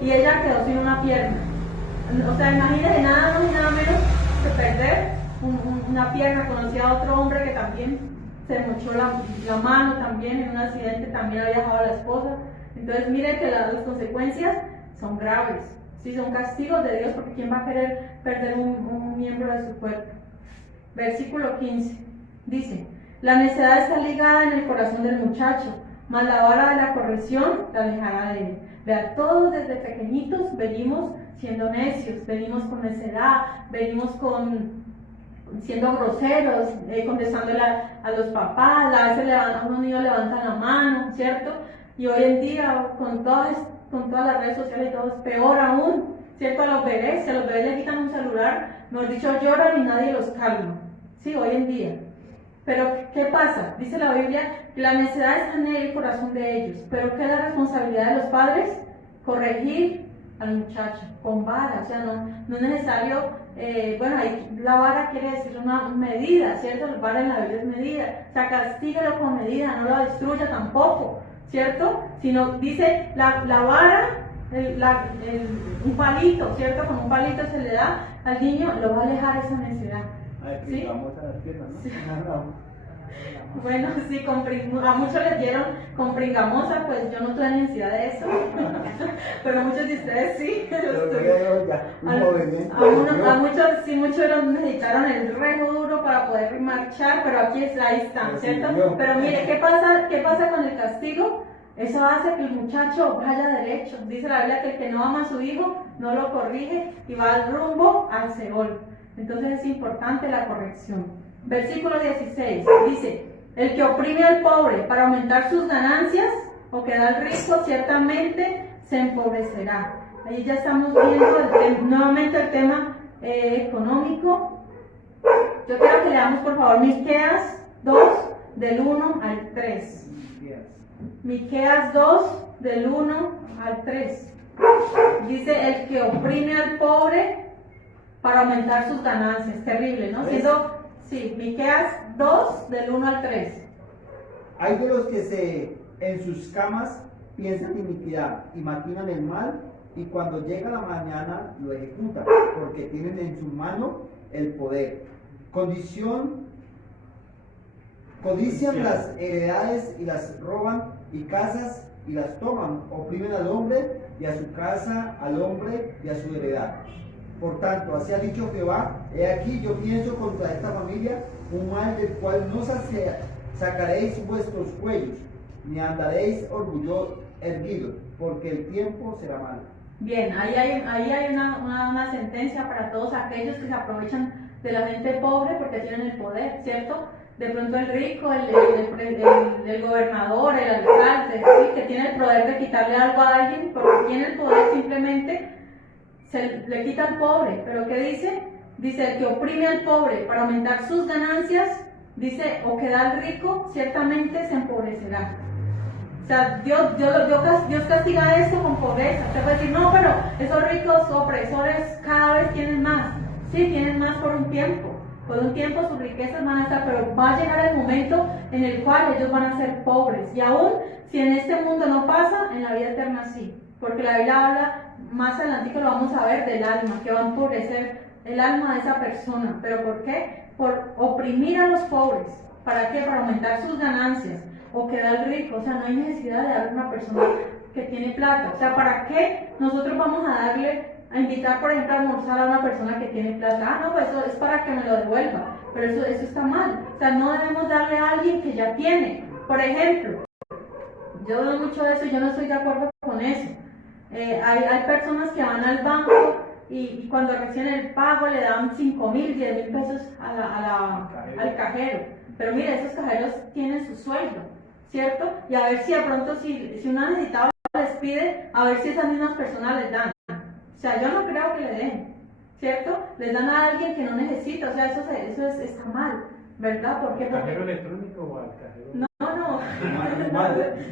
y ella quedó sin una pierna. O sea, imagínense, nada más y nada menos que perder una pierna. Conocí a otro hombre que también se mochó la mano también en un accidente, también había dejado a la esposa. Entonces miren que las consecuencias son graves. Sí, son castigos de Dios, porque ¿quién va a querer perder un miembro de su cuerpo? Versículo 15 dice, La necedad está ligada en el corazón del muchacho, mas la vara de la corrección la alejará de él. Vea, todos desde pequeñitos venimos siendo necios, venimos con necedad, venimos siendo groseros, contestándole a los papás, a veces unos niños levantan la mano, ¿cierto? Y hoy en día, con todas las redes sociales y todo, es peor aún, ¿cierto? A los bebés, si a los bebés le quitan un celular, mejor dicho, lloran y nadie los calma, ¿sí? Hoy en día. Pero, ¿qué pasa? Dice la Biblia que la necedad está en el corazón de ellos, pero ¿qué es la responsabilidad de los padres? Corregir al muchacho con vara, o sea, no es necesario, la vara quiere decir una medida, ¿cierto? La vara en la Biblia es medida, o sea, castígalo con medida, no lo destruya tampoco, ¿cierto? Sino dice la vara, un palito, ¿cierto? Con un palito se le da al niño, lo va a alejar esa necedad. ¿Sí? Vamos a las piernas, ¿no? Sí. Bueno, sí, a muchos les dieron con pringamosa, pues yo no tuve necesidad de eso, pero muchos de ustedes sí. A muchos sí, muchos necesitaron el remo duro para poder marchar, pero ahí están, ¿cierto? Pero mire, ¿qué pasa con el castigo? Eso hace que el muchacho vaya derecho. Dice la Biblia que el que no ama a su hijo no lo corrige y va al rumbo al Seol. Entonces es importante la corrección. Versículo 16 dice: el que oprime al pobre para aumentar sus ganancias o que da al rico ciertamente se empobrecerá. Ahí ya estamos viendo nuevamente el tema económico. Yo quiero que leamos por favor Miqueas 2 del 1 al 3. Miqueas 2 del 1 al 3. Dice: el que oprime al pobre para aumentar sus ganancias. Terrible, ¿no? Sí, Miqueas 2 del 1 al 3. Hay de los que en sus camas piensan iniquidad y maquinan el mal, y cuando llega la mañana lo ejecutan, porque tienen en su mano el poder. Codician las heredades y las roban, y casas y las toman, oprimen al hombre y a su casa, al hombre y a su heredad. Por tanto, así ha dicho Jehová: he aquí yo pienso contra esta familia un mal del cual no sacaréis vuestros cuellos, ni andaréis orgullo erguidos, porque el tiempo será malo. Bien, ahí hay una sentencia para todos aquellos que se aprovechan de la gente pobre porque tienen el poder, ¿cierto? De pronto el rico, el gobernador, el alcalde, ¿sí? Que tiene el poder de quitarle algo a alguien porque tiene el poder, simplemente le quita al pobre. Pero ¿qué dice? Dice: el que oprime al pobre para aumentar sus ganancias, dice, o que da al rico, ciertamente se empobrecerá. O sea, Dios castiga esto con pobreza. Usted puede decir: no, pero esos ricos opresores cada vez tienen más. Sí, tienen más por un tiempo. Por un tiempo sus riquezas van a estar, pero va a llegar el momento en el cual ellos van a ser pobres. Y aún si en este mundo no pasa, en la vida eterna sí. Porque la Biblia habla más adelante, que lo vamos a ver, del alma, que va a empobrecer el alma de esa persona. ¿Pero por qué? Por oprimir a los pobres. ¿Para qué? Para aumentar sus ganancias o quedar rico. O sea, no hay necesidad de darle a una persona que tiene plata. O sea, ¿para qué nosotros vamos a invitar, por ejemplo, a almorzar a una persona que tiene plata? Ah, no, pues eso es para que me lo devuelva. Pero eso está mal. O sea, no debemos darle a alguien que ya tiene. Por ejemplo, yo veo mucho eso y yo no estoy de acuerdo con eso. Hay personas que van al banco y cuando reciben el pago le dan 5,000, 10,000 pesos al cajero. Pero mire, esos cajeros tienen su sueldo, ¿cierto? Y a ver si de pronto, si una necesitada les pide, a ver si esas mismas personas les dan. O sea, yo no creo que le den, ¿cierto? Les dan a alguien que no necesita. O sea, eso está mal, ¿verdad? ¿Por qué? ¿Al cajero electrónico o al cajero? No.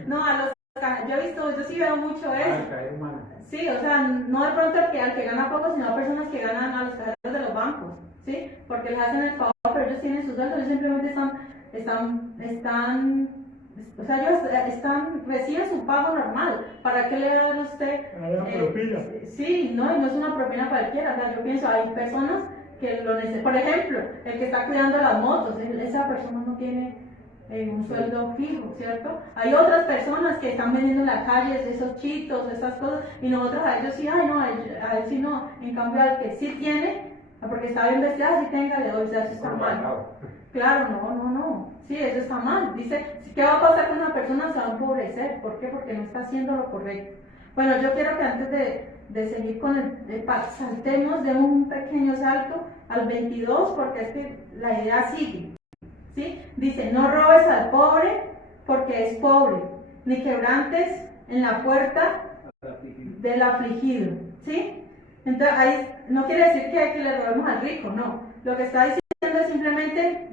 No, a los cajeros. Yo sí veo mucho eso. Al cajero humano. Sí, o sea, no de pronto al que gana poco, sino a personas que ganan a los cajeros de los bancos, ¿sí? Porque les hacen el favor, pero ellos tienen sus sueldos, ellos simplemente reciben su pago normal. ¿Para qué le va a dar usted? Propina. Sí, no es una propina cualquiera. O sea, yo pienso, hay personas que lo necesitan. Por ejemplo, el que está cuidando las motos, esa persona no tiene un sueldo fijo, ¿cierto? Hay otras personas que están vendiendo en la calle esos chitos, esas cosas, y nosotros a ellos sí, ay no, a él sí no. En cambio, al que sí tiene, porque está bien vestido, sí tenga, le doy, o sea, eso está mal. Claro, no. Sí, eso está mal. Dice, ¿qué va a pasar con una persona? Se va a empobrecer. ¿Por qué? Porque no está haciendo lo correcto. Bueno, yo quiero que antes de seguir con saltemos de un pequeño salto al 22, porque es que la idea sigue. ¿Sí? Dice, no robes al pobre porque es pobre, ni quebrantes en la puerta del afligido. ¿Sí? Entonces, ahí no quiere decir que le robemos al rico, no. Lo que está diciendo es simplemente,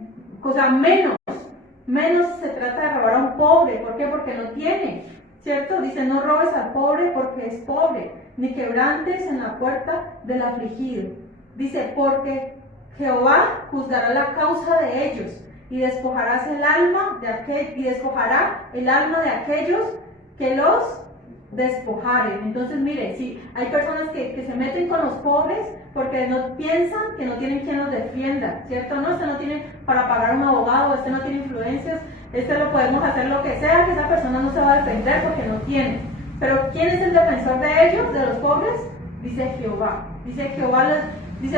menos se trata de robar a un pobre. ¿Por qué? Porque no tiene, ¿cierto? Dice, no robes al pobre porque es pobre, ni quebrantes en la puerta del afligido. Dice, porque Jehová juzgará la causa de ellos y despojará el alma de aquellos que los despojaren. Entonces, mire, si hay personas que se meten con los pobres porque no piensan que no tienen quien los defienda, ¿cierto? No, este no tiene para pagar un abogado, este no tiene influencias, este lo podemos hacer lo que sea, que esa persona no se va a defender porque no tiene. Pero ¿quién es el defensor de ellos, de los pobres? Dice Jehová. Dice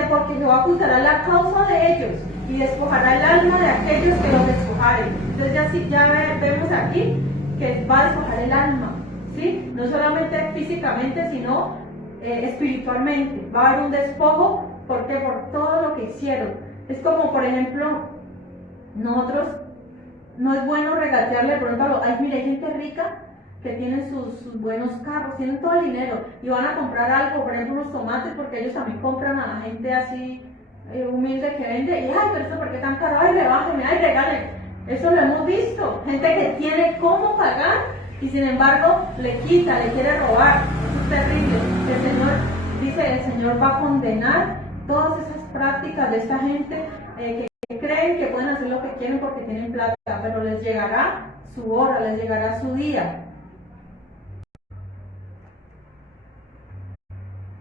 porque Jehová juzgará la causa de ellos y despojará el alma de aquellos que los despojaren. Entonces ya vemos aquí que va a despojar el alma, ¿sí? No solamente físicamente, sino espiritualmente. Va a haber un despojo, ¿por qué? Por todo lo que hicieron. Es como, por ejemplo, nosotros, no es bueno regatearle, por ejemplo, hay gente rica que tienen sus buenos carros, tienen todo el dinero y van a comprar algo, por ejemplo unos tomates, porque ellos también compran a la gente así humilde que vende, y ay, pero esto ¿por qué tan caro? Ay, rebájenme, ay, regalen. Eso lo hemos visto, gente que tiene cómo pagar y sin embargo le quita, le quiere robar. Eso es terrible. El Señor dice, el Señor va a condenar todas esas prácticas de esta gente que creen que pueden hacer lo que quieren porque tienen plata, pero les llegará su hora, les llegará su día.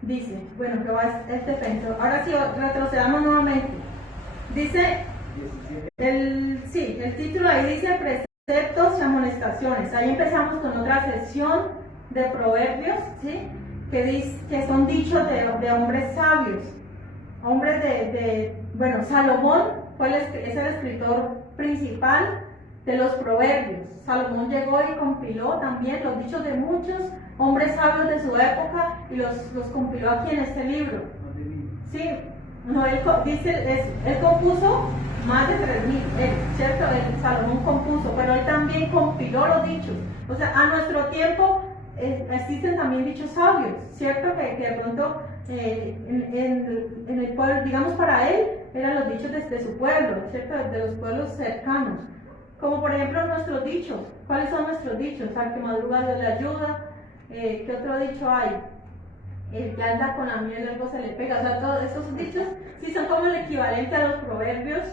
Dice, bueno, que va este defensor. Ahora sí, retrocedamos nuevamente. Dice, el título ahí dice preceptos y amonestaciones. Ahí empezamos con otra sección de proverbios, ¿sí? Que son dichos de hombres sabios. Hombres bueno, Salomón es el escritor principal de los proverbios. Salomón llegó y compiló también los dichos de muchos hombres sabios de su época y los compiló aquí en este libro. Sí, no, él compuso más de 3.000, ¿cierto? Salomón compuso, pero él también compiló los dichos. O sea, a nuestro tiempo existen también dichos sabios, ¿cierto? Que de pronto en el pueblo, digamos para él, eran los dichos de su pueblo, ¿cierto? De los pueblos cercanos. Como por ejemplo nuestros dichos. ¿Cuáles son nuestros dichos? Al que madruga Dios le ayuda. ¿Qué otro dicho hay? El que anda con la miel algo se le pega. O sea, todos esos dichos sí son como el equivalente a los proverbios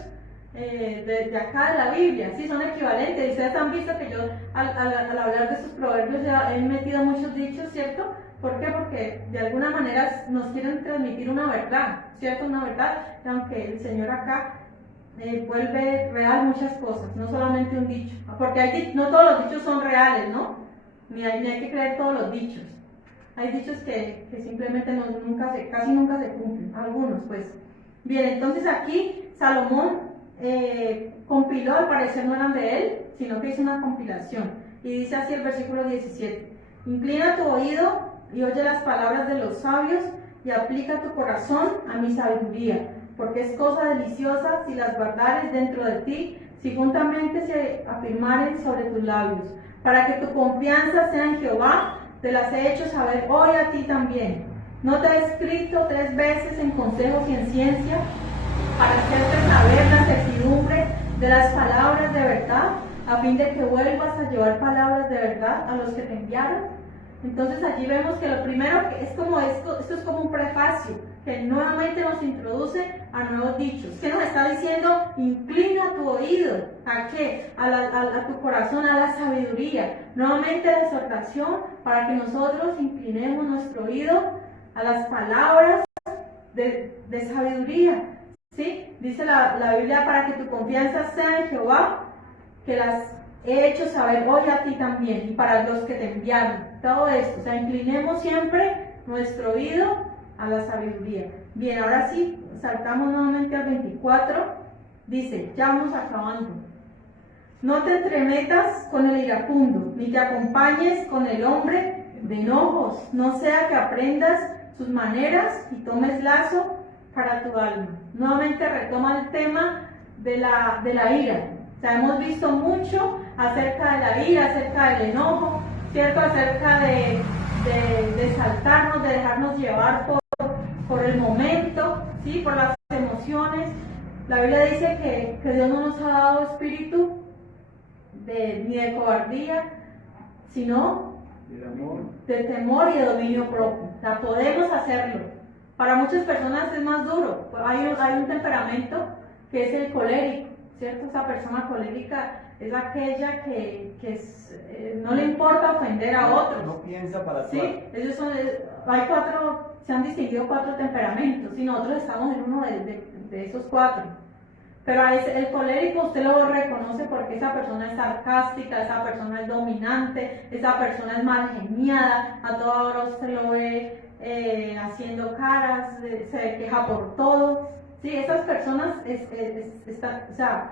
de acá de la Biblia. Sí, son equivalentes. Y ustedes han visto que yo al hablar de esos proverbios ya he metido muchos dichos, ¿cierto? ¿Por qué? Porque de alguna manera nos quieren transmitir una verdad, ¿cierto? Una verdad, aunque el Señor acá vuelve real muchas cosas, no solamente un dicho, porque no todos los dichos son reales, ¿no? Ni hay que creer todos los dichos. Hay dichos que simplemente casi nunca se cumplen, algunos pues. Bien, entonces aquí Salomón compiló, al parecer no eran de él, sino que hizo una compilación. Y dice así el versículo 17: Inclina tu oído y oye las palabras de los sabios y aplica tu corazón a mi sabiduría, porque es cosa deliciosa si las guardares dentro de ti, si juntamente se afirmaren sobre tus labios. Para que tu confianza sea en Jehová, te las he hecho saber hoy a ti también. No te he escrito 3 veces en consejos y en ciencia, para hacerte saber la certidumbre de las palabras de verdad, a fin de que vuelvas a llevar palabras de verdad a los que te enviaron. Entonces allí vemos que lo primero es como esto es como un prefacio que nuevamente nos introduce a nuevos dichos. ¿Qué nos está diciendo? Inclina tu oído. ¿A qué? A tu corazón, a la sabiduría. Nuevamente la exhortación para que nosotros inclinemos nuestro oído a las palabras de sabiduría. ¿Sí? Dice la Biblia, para que tu confianza sea en Jehová, que las he hecho saber hoy a ti también, y para los que te enviaron. Todo esto, o sea, inclinemos siempre nuestro oído a la sabiduría. Bien, ahora sí, saltamos nuevamente al 24 Dice, ya vamos acabando. No te entremetas con el iracundo, ni te acompañes con el hombre de enojos, no sea que aprendas sus maneras y tomes lazo para tu alma. Nuevamente retoma el tema de la ira. O sea, hemos visto mucho acerca de la ira, acerca del enojo, ¿cierto? Acerca de saltarnos, de dejarnos llevar por el momento, ¿sí? Por las emociones. La Biblia dice que Dios no nos ha dado espíritu ni de cobardía, sino de temor y de dominio propio. O sea, podemos hacerlo. Para muchas personas es más duro. Hay un temperamento que es el colérico, ¿cierto? Esa persona colérica es aquella que no le importa ofender a otros. No piensa para Sí, ellos son, se han distinguido 4 temperamentos y nosotros estamos en uno de esos 4. Pero el colérico usted lo reconoce porque esa persona es sarcástica, esa persona es dominante, esa persona es mal geniada, a toda hora usted lo ve haciendo caras, se queja por todo. Sí, esas personas o sea,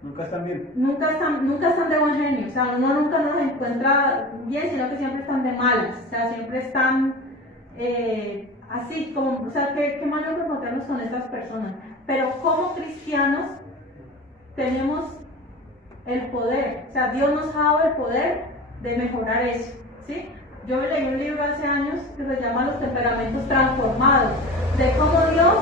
nunca están bien. Nunca están de buen genio, o sea, uno nunca nos encuentra bien, sino que siempre están de malas, o sea, siempre están así, como, o sea, qué malo encontrarnos con estas personas. Pero como cristianos tenemos el poder, o sea, Dios nos ha dado el poder de mejorar eso, ¿sí? Yo leí un libro hace años que se llama Los temperamentos transformados, de cómo Dios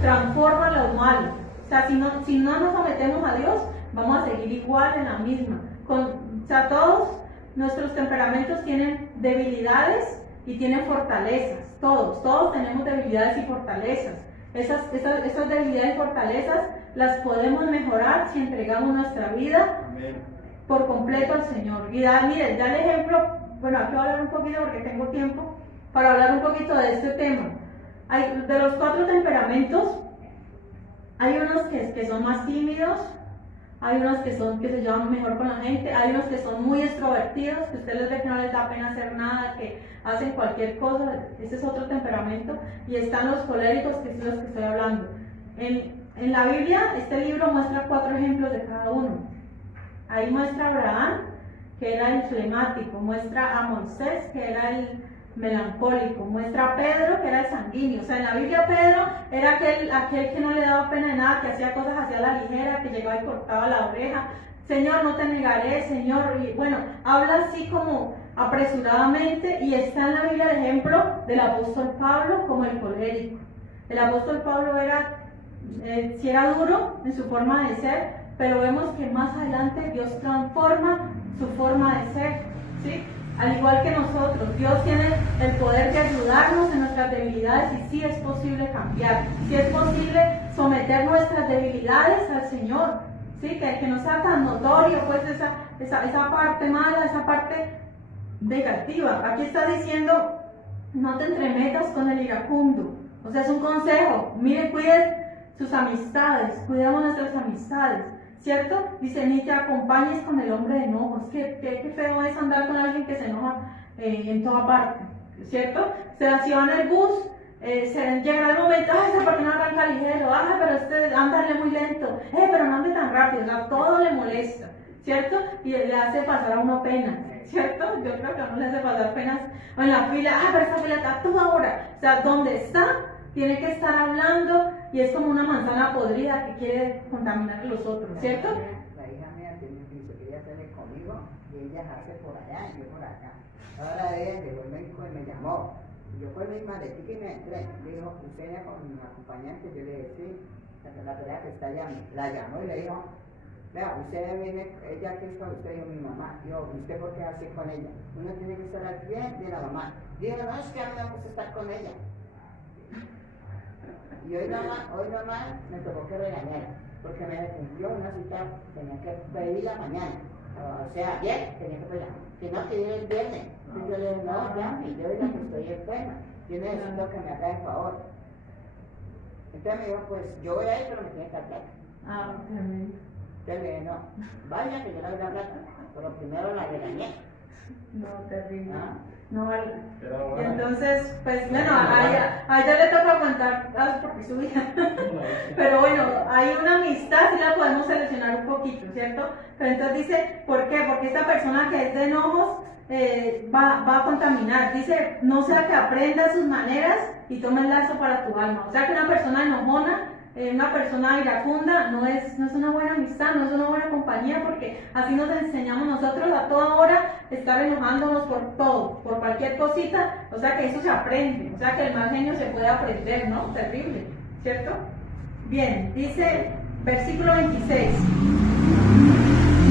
transforma lo malo. O sea, si no nos sometemos a Dios, vamos a seguir igual en la misma. O sea, todos nuestros temperamentos tienen debilidades y tienen fortalezas. Todos tenemos debilidades y fortalezas. Esas debilidades y fortalezas las podemos mejorar si entregamos nuestra vida por completo al Señor. Y mire, da el ejemplo, bueno, aquí voy a hablar un poquito porque tengo tiempo para hablar un poquito de este tema. De los 4 temperamentos, hay unos que son más tímidos, hay unos que se llevan mejor con la gente, hay unos que son muy extrovertidos, que usted les ve que no les da pena hacer nada, que hacen cualquier cosa, ese es otro temperamento, y están los coléricos, que es los que estoy hablando. En la Biblia, este libro muestra 4 ejemplos de cada uno. Ahí muestra a Abraham, que era el flemático, muestra a Moisés, que era el melancólico, muestra a Pedro, que era el sanguíneo. O sea, en la Biblia Pedro era aquel que no le daba pena de nada, que hacía cosas hacia la ligera, que llegaba y cortaba la oreja. Señor, no te negaré, Señor. Y bueno, habla así como apresuradamente, y está en la Biblia el ejemplo del apóstol Pablo como el colérico. El apóstol Pablo sí era duro en su forma de ser, pero vemos que más adelante Dios transforma su forma de ser, ¿sí? Al igual que nosotros, Dios tiene el poder de ayudarnos en nuestras debilidades, y sí es posible cambiar, sí es posible someter nuestras debilidades al Señor, ¿sí? Que no sea tan notorio pues esa parte mala, esa parte negativa. Aquí está diciendo, no te entremetas con el iracundo. O sea, es un consejo. Mire, cuide sus amistades, cuidemos nuestras amistades, ¿cierto? Dice, ni te acompañes con el hombre de enojos. Qué feo es andar con alguien que se enoja en toda parte, ¿cierto? Si va en el bus, llegará el momento, ay, ¿por qué no arranca ligero? Ay, pero ándale muy lento, pero no ande tan rápido. O sea, todo le molesta, ¿cierto? Y le hace pasar a uno pena, ¿cierto? Yo creo que a uno le hace pasar penas, o en la fila, pero esta fila está toda hora. O sea, donde está, tiene que estar hablando, y es como una manzana podrida que quiere contaminar a los otros, ¿cierto? La hija mía dice que ella sale conmigo y ella hace por allá y yo por acá. Ahora ella llegó el médico y me llamó. Y yo pues mi maletica y me entré. Le dijo, ¿usted viene con mi acompañante? Yo le dije, sí. La pelea que está allá, la llamó y le dijo, vea, usted viene, ella aquí es con usted y mi mamá. Yo, ¿usted por qué hace con ella? Uno tiene que estar al pie de la mamá. Digo, no, es que a mí me gusta estar con ella. Y hoy nomás me tocó que regañar, porque me cumplió una cita, tenía que pedirla mañana. O sea, ayer tenía que pedirla. Si no, que el viernes. Entonces yo le dije, no, ya, yo la que estoy enferma. Yo necesito que me haga el favor. Entonces me dijo, pues yo voy a ir, pero me tiene que dar plata. Amén. Entonces le dije, no, vaya que yo le voy a dar plata. Pero primero la regañé. No, terrible. ¿Ah? No vale. Era Y bueno. entonces, pues bueno, a ella le toca aguantar porque su hija. Pero bueno, hay una amistad, sí la podemos seleccionar un poquito, ¿cierto? Pero entonces dice, ¿por qué? Porque esta persona que es de enojos va a contaminar. Dice, no sea que aprenda sus maneras y tome el lazo para tu alma. O sea que una persona enojona, una persona iracunda, no es una buena amistad, no es una buena compañía, porque así nos enseñamos nosotros a toda hora estar enojándonos por todo, por cualquier cosita. O sea que eso se aprende, o sea que el mal genio se puede aprender, ¿no? Terrible, ¿cierto? Bien, dice versículo 26.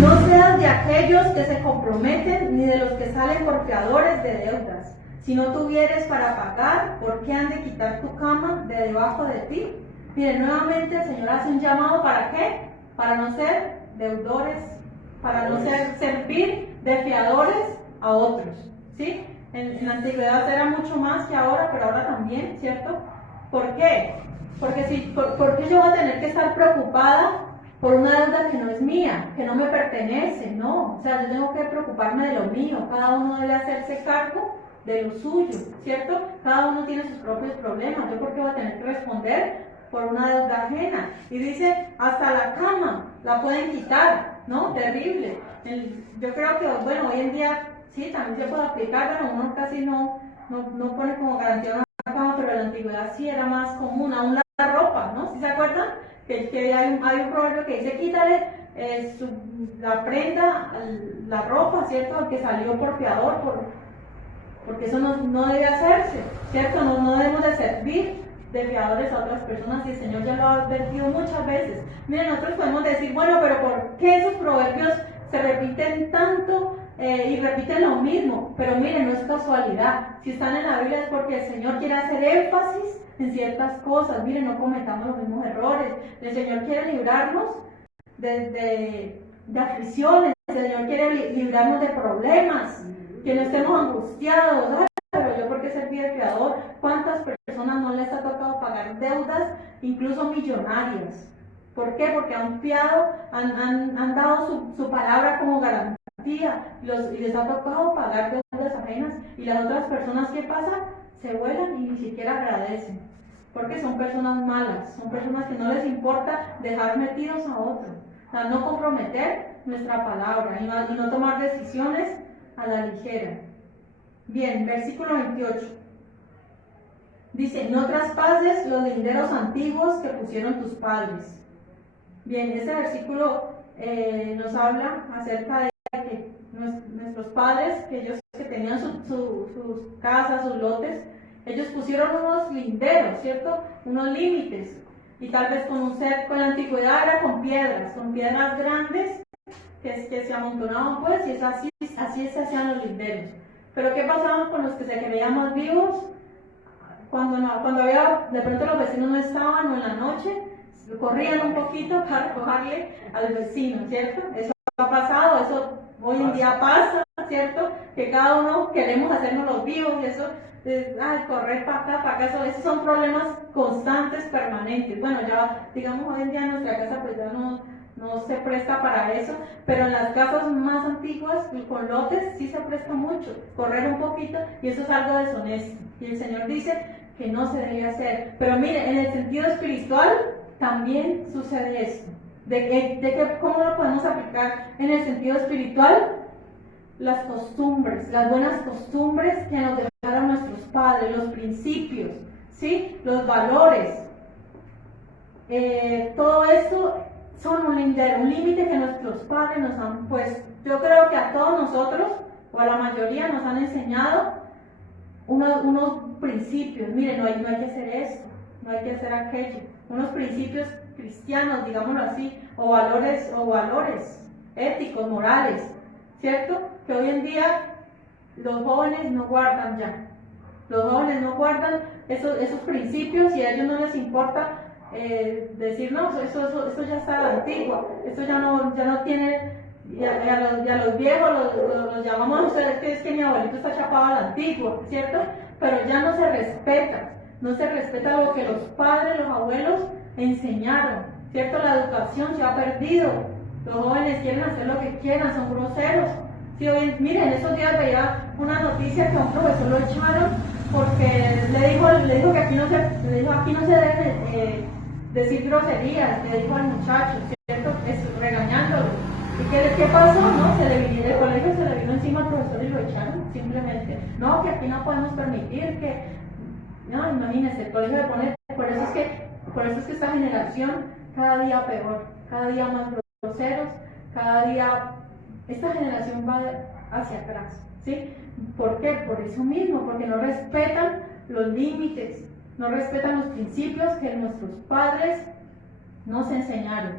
No seas de aquellos que se comprometen, ni de los que salen porfiadores de deudas. Si no tuvieres para pagar, ¿por qué han de quitar tu cama de debajo de ti? Mire, nuevamente el Señor hace un llamado, ¿para qué? Para no ser deudores, para no servir de fiadores a otros, ¿sí? En la antigüedad era mucho más que ahora, pero ahora también, ¿cierto? ¿Por qué? Porque ¿por qué yo voy a tener que estar preocupada por una deuda que no es mía, que no me pertenece? No, o sea, yo tengo que preocuparme de lo mío. Cada uno debe hacerse cargo de lo suyo, ¿cierto? Cada uno tiene sus propios problemas. ¿Yo por qué voy a tener que responder por una deuda ajena? Y dice, hasta la cama la pueden quitar, ¿no? Terrible. Yo creo que, bueno, hoy en día sí, también se puede aplicar, pero uno casi no pone como garantía una cama, pero en la antigüedad sí era más común, aún la ropa, ¿no? ¿Sí se acuerdan? Que hay un proverbio que dice, quítale la prenda, la ropa, ¿cierto? Al que salió por fiador, porque eso no debe hacerse, ¿cierto? No debemos de servir de fiadores a otras personas, y el Señor ya lo ha advertido muchas veces. Miren, nosotros podemos decir, bueno, pero ¿por qué esos proverbios se repiten tanto y repiten lo mismo? Pero miren, no es casualidad. Si están en la Biblia es porque el Señor quiere hacer énfasis en ciertas cosas. Miren, no cometamos los mismos errores. El Señor quiere librarnos de aflicciones. El Señor quiere librarnos de problemas, que no estemos angustiados. Ay, pero yo, ¿por qué serví de fiador? ¿Cuántas personas no les ha tocado pagar deudas, incluso millonarias? ¿Por qué? Porque han fiado, han dado su palabra como garantía, y les ha tocado pagar deudas ajenas, y las otras personas, ¿qué pasa? Se vuelan y ni siquiera agradecen, porque son personas malas, son personas que no les importa dejar metidos a otros, o sea, no comprometer nuestra palabra y no tomar decisiones a la ligera. Bien, versículo 28. Dice, no traspases los linderos antiguos que pusieron tus padres. Bien, ese versículo nos habla acerca de que nuestros padres, que ellos que tenían sus casas, sus lotes, ellos pusieron unos linderos, ¿cierto? Unos límites. Y tal vez con la antigüedad era con piedras grandes que se amontonaban, pues, y es así se hacían los linderos. Pero ¿qué pasaba con los que se creían más vivos? Cuando había, de pronto los vecinos no estaban, o en la noche, corrían un poquito para recogerle al vecino, ¿cierto? Eso ha pasado, eso hoy en día pasa, ¿cierto? Que cada uno queremos hacernos los vivos, y eso, correr para acá, esos son problemas constantes, permanentes. Bueno, ya, digamos, hoy en día en nuestra casa pues ya no se presta para eso, pero en las casas más antiguas, con lotes, sí se presta mucho, correr un poquito, y eso es algo deshonesto. Y el Señor dice que no se debe hacer. Pero mire, en el sentido espiritual también sucede esto. ¿Cómo lo podemos aplicar en el sentido espiritual? Las costumbres, las buenas costumbres que nos dejaron nuestros padres, los principios, ¿sí? Los valores. Todo esto son un límite que nuestros padres nos han puesto. Yo creo que a todos nosotros, o a la mayoría, nos han enseñado unos principios. Miren, no hay que hacer esto, no hay que hacer aquello. Unos principios cristianos, digámoslo así, o valores éticos, morales, ¿cierto? Que hoy en día los jóvenes no guardan ya. Los jóvenes no guardan esos principios, y a ellos no les importa decir, no, esto ya está a la antigua, esto ya no tiene, y a los viejos los llamamos, ustedes, es que mi abuelito está chapado a la antigua, ¿cierto? Pero ya no se respeta lo que los padres, los abuelos enseñaron, ¿cierto? La educación se ha perdido, los jóvenes quieren hacer lo que quieran, son groseros, Sí, hoy, miren, esos días veía una noticia que a un profesor lo echaron porque le dijo que aquí no se debe decir groserías, le dijo al muchacho, ¿cierto? Regañándolo. ¿Y qué pasó? No, el colegio se le vino encima al profesor y lo echaron, simplemente. No, que aquí no podemos permitir que... No, imagínense, el colegio le pone... Por eso es que esta generación cada día peor, cada día más groseros, cada día... Esta generación va hacia atrás, ¿sí? ¿Por qué? Por eso mismo, porque no respetan los límites, no respetan los principios que nuestros padres nos enseñaron.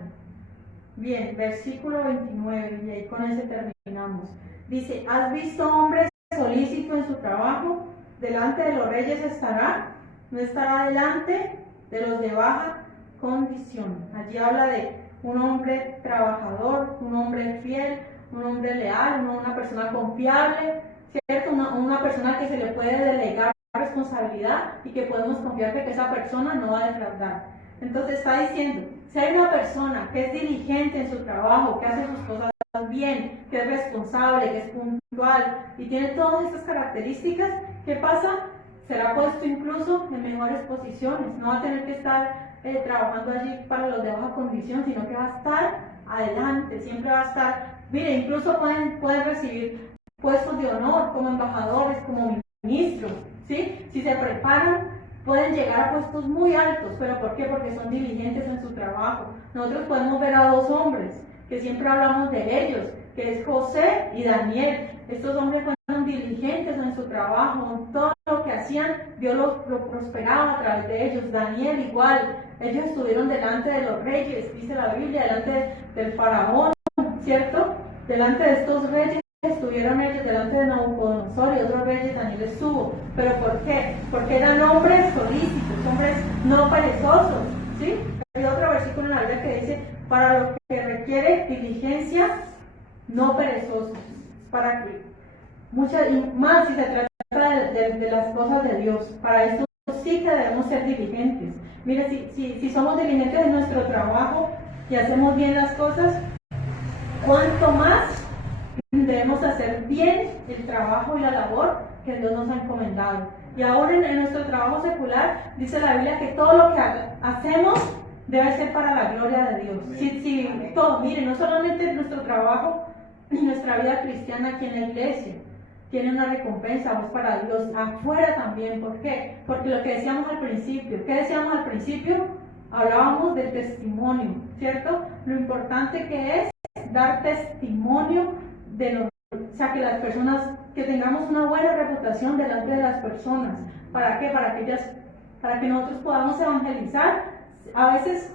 Bien, versículo 29, y ahí con ese terminamos. Dice, ¿has visto hombre solícito en su trabajo? Delante de los reyes estará, no estará delante de los de baja condición. Allí habla de un hombre trabajador, un hombre fiel, un hombre leal, una persona confiable, ¿cierto? Una persona que se le puede delegar responsabilidad y que podemos confiar de que esa persona no va a defraudar. Entonces está diciendo, si hay una persona que es diligente en su trabajo, que hace sus cosas bien, que es responsable, que es puntual y tiene todas estas características, ¿qué pasa? Será puesto incluso en mejores posiciones, no va a tener que estar trabajando allí para los de baja condición, sino que va a estar adelante, siempre va a estar, mire, incluso pueden recibir puestos de honor como embajadores, como ministros, ¿sí? Si se preparan, pueden llegar a puestos muy altos, ¿pero por qué? Porque son diligentes en su trabajo. Nosotros podemos ver a dos hombres, que siempre hablamos de ellos, que es José y Daniel. Estos hombres fueron diligentes en su trabajo, todo lo que hacían, Dios lo prosperaba a través de ellos. Daniel igual, ellos estuvieron delante de los reyes, dice la Biblia, delante del faraón, ¿cierto? Delante de estos reyes estuvieron ellos, delante de Nabucodonosor y otros reyes, Daniel estuvo. ¿Pero por qué? Porque eran hombres solícitos, hombres no perezosos, ¿sí? Hay otro versículo en la Biblia que dice, para lo que requiere diligencia, no perezosos, para que y más si se trata de las cosas de Dios, para esto sí que debemos ser diligentes. Mire, si somos diligentes en nuestro trabajo y hacemos bien las cosas, ¿cuánto más debemos hacer bien el trabajo y la labor que Dios nos ha encomendado? Y ahora en nuestro trabajo secular, dice la Biblia que todo lo que hacemos debe ser para la gloria de Dios. Todo, mire, no solamente nuestro trabajo y nuestra vida cristiana aquí en la iglesia tiene una recompensa, pues para Dios, afuera también. ¿Por qué? Porque lo que decíamos al principio, ¿qué decíamos al principio? Hablábamos del testimonio, ¿cierto? Lo importante que es dar testimonio o sea, que las personas, que tengamos una buena reputación delante de las personas. ¿Para qué? Para que nosotros podamos evangelizar. A veces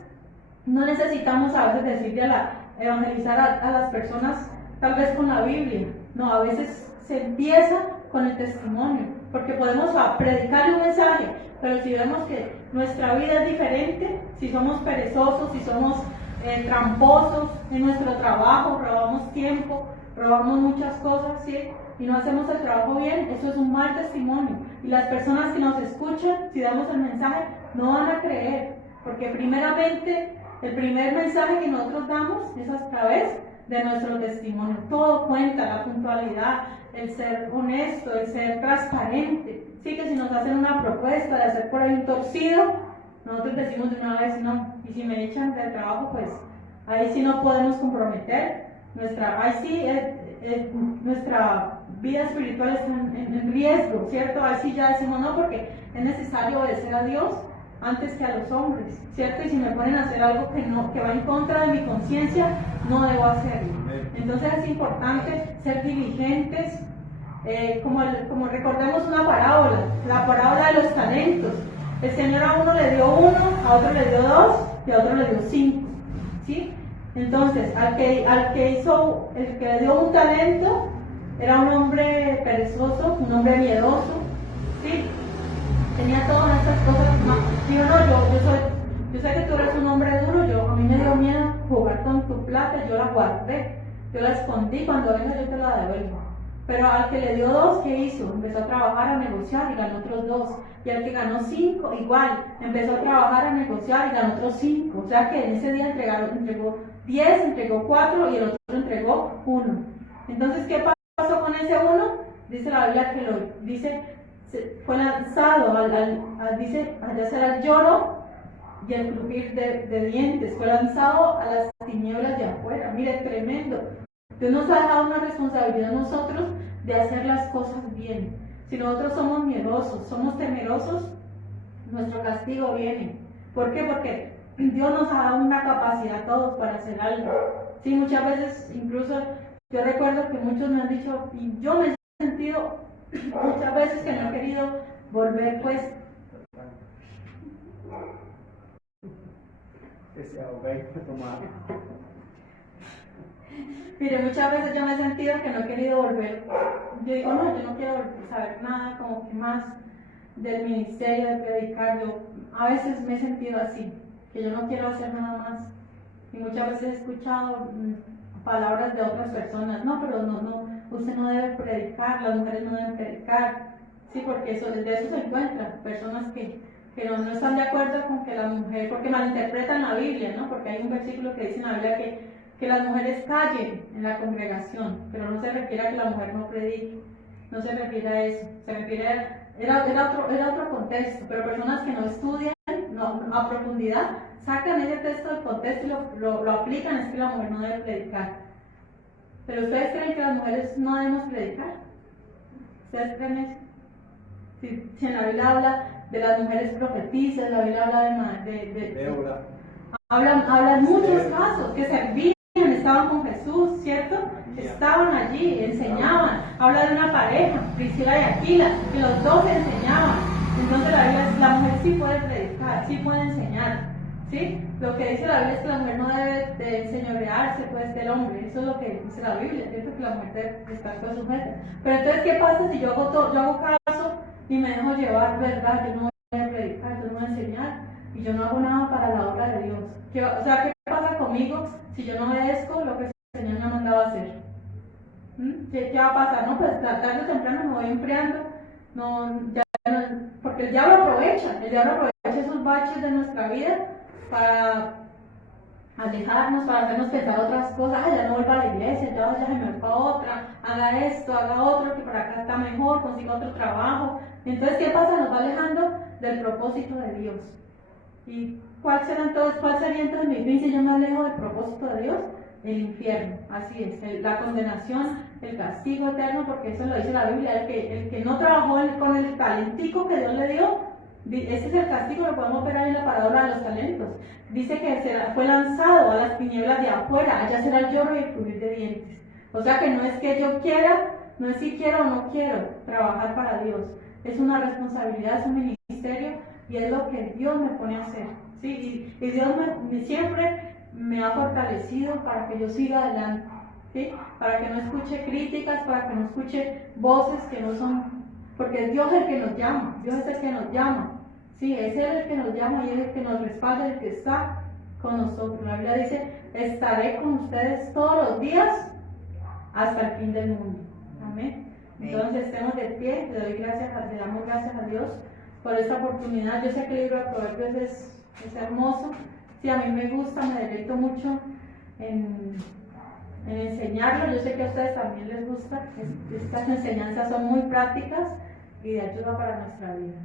no necesitamos decirle evangelizar a las personas tal vez con la Biblia. No, a veces se empieza con el testimonio, porque podemos predicarle un mensaje, pero si vemos que nuestra vida es diferente, si somos perezosos, si somos tramposos en nuestro trabajo, robamos tiempo, robamos muchas cosas, ¿sí? Y no hacemos el trabajo bien, eso es un mal testimonio. Y las personas que nos escuchan, si damos el mensaje, no van a creer, porque primeramente el primer mensaje que nosotros damos es a través de nuestro testimonio. Todo cuenta, la puntualidad, el ser honesto, el ser transparente. Sí, que si nos hacen una propuesta de hacer por ahí un torcido, nosotros decimos de una vez no, y si me echan del trabajo, pues ahí sí no podemos comprometer nuestra vida espiritual está en riesgo, ¿cierto? Ahí sí ya decimos no, porque es necesario obedecer a Dios antes que a los hombres, ¿cierto? Y si me ponen a hacer algo que va en contra de mi conciencia, no debo hacerlo. Entonces es importante ser diligentes, como recordemos una parábola, la parábola de los talentos. El Señor a uno le dio 1, a otro le dio 2 y a otro le dio 5, ¿sí? Entonces, el que le dio un talento era un hombre perezoso, un hombre miedoso, ¿sí? Tenía todas estas cosas. Digo, no, yo sé que tú eres un hombre duro, a mí me dio miedo jugar con tu plata, yo la guardé, yo la escondí, cuando venga yo te la devuelvo. Pero al que le dio 2, ¿qué hizo? Empezó a trabajar, a negociar y ganó otros 2. Y al que ganó 5, igual, empezó a trabajar, a negociar y ganó otros 5. O sea que en ese día entregó 10, entregó 4 y el otro entregó 1. Entonces, ¿qué pasa con ese uno, dice la Biblia que fue lanzado, dice, allá será el lloro y el crujir de dientes, fue lanzado a las tinieblas de afuera. Mire, tremendo. Dios nos ha dejado una responsabilidad a nosotros de hacer las cosas bien. Si nosotros somos miedosos, somos temerosos, nuestro castigo viene. ¿Por qué? Porque Dios nos ha dado una capacidad a todos para hacer algo. Sí, muchas veces, incluso yo recuerdo que muchos me han dicho, y yo me he sentido muchas veces que no he querido volver, pues. Que se ahoga y que tomar. Mire, muchas veces yo me he sentido que no he querido volver. Yo digo, no, yo no quiero saber nada como que más del ministerio, de predicar. Yo a veces me he sentido así, que yo no quiero hacer nada más. Y muchas veces he escuchado palabras de otras personas, no, pero no, usted no debe predicar, las mujeres no deben predicar. Sí, porque de eso se encuentran personas que no están de acuerdo con que la mujer, porque malinterpretan la Biblia, ¿no? Porque hay un versículo que dice en la Biblia que las mujeres callen en la congregación, pero no se refiere a que la mujer no predique, no se refiere a eso, se refiere era otro contexto, pero personas que no estudian a profundidad sacan ese texto del contexto y lo aplican, es que la mujer no debe predicar. Pero ustedes creen que las mujeres no debemos predicar, ¿ustedes creen eso? Si en la Biblia habla de las mujeres profetizas, la Biblia habla Débora. hablan muchos casos que servían, estaban con Jesús, ¿cierto? Estaban allí, enseñaban. Habla de una pareja, Priscila y Aquila, que los dos enseñaban. Entonces la mujer sí puede predicar, sí puede enseñar, ¿sí? Lo que dice la Biblia es que la mujer no debe de enseñorearse pues del hombre, eso es lo que dice la Biblia, ¿cierto? Que la mujer debe estar pues sujeta. Pero entonces, ¿qué pasa si yo hago caso y me dejo llevar, verdad? Yo no voy a predicar, yo no voy a enseñar y yo no hago nada para la obra de Dios. ¿Qué pasa conmigo si yo no obedezco lo que el Señor me ha mandado a hacer? ¿Qué va a pasar? No, pues tarde o temprano me voy enfriando, porque el diablo aprovecha esos baches de nuestra vida para alejarnos, para hacernos pensar otras cosas. Ya no vuelva a la iglesia, ya se me voy para otra, haga esto, haga otro, que por acá está mejor, consiga otro trabajo. Entonces, ¿qué pasa? Nos va alejando del propósito de Dios. ¿Y cuál sería entonces mi fin si yo me alejo del propósito de Dios? El infierno, así es, la condenación, el castigo eterno, porque eso lo dice la Biblia, el que no trabajó con el talentico que Dios le dio, ese es el castigo, lo podemos ver ahí en la parábola de los talentos. Dice que fue lanzado a las tinieblas de afuera, allá será el lloro y el crujir de dientes. O sea que no es que yo quiera, no es si quiero o no quiero trabajar para Dios, es una responsabilidad, es un ministerio y es lo que Dios me pone a hacer, ¿sí? Y Dios siempre me ha fortalecido para que yo siga adelante, ¿sí? Para que no escuche críticas, para que no escuche voces que no son, porque Dios es el que nos llama, Dios es el que nos llama, ¿sí? Es Él el que nos llama y es el que nos respalda, el que está con nosotros. La Biblia dice, estaré con ustedes todos los días hasta el fin del mundo. Amén. Entonces estemos de pie, le damos gracias a Dios por esta oportunidad. Yo sé que el libro de Proverbios es hermoso. Sí, a mí me gusta, me deleito mucho en enseñarlo. Yo sé que a ustedes también les gusta. Estas enseñanzas son muy prácticas y de ayuda para nuestra vida.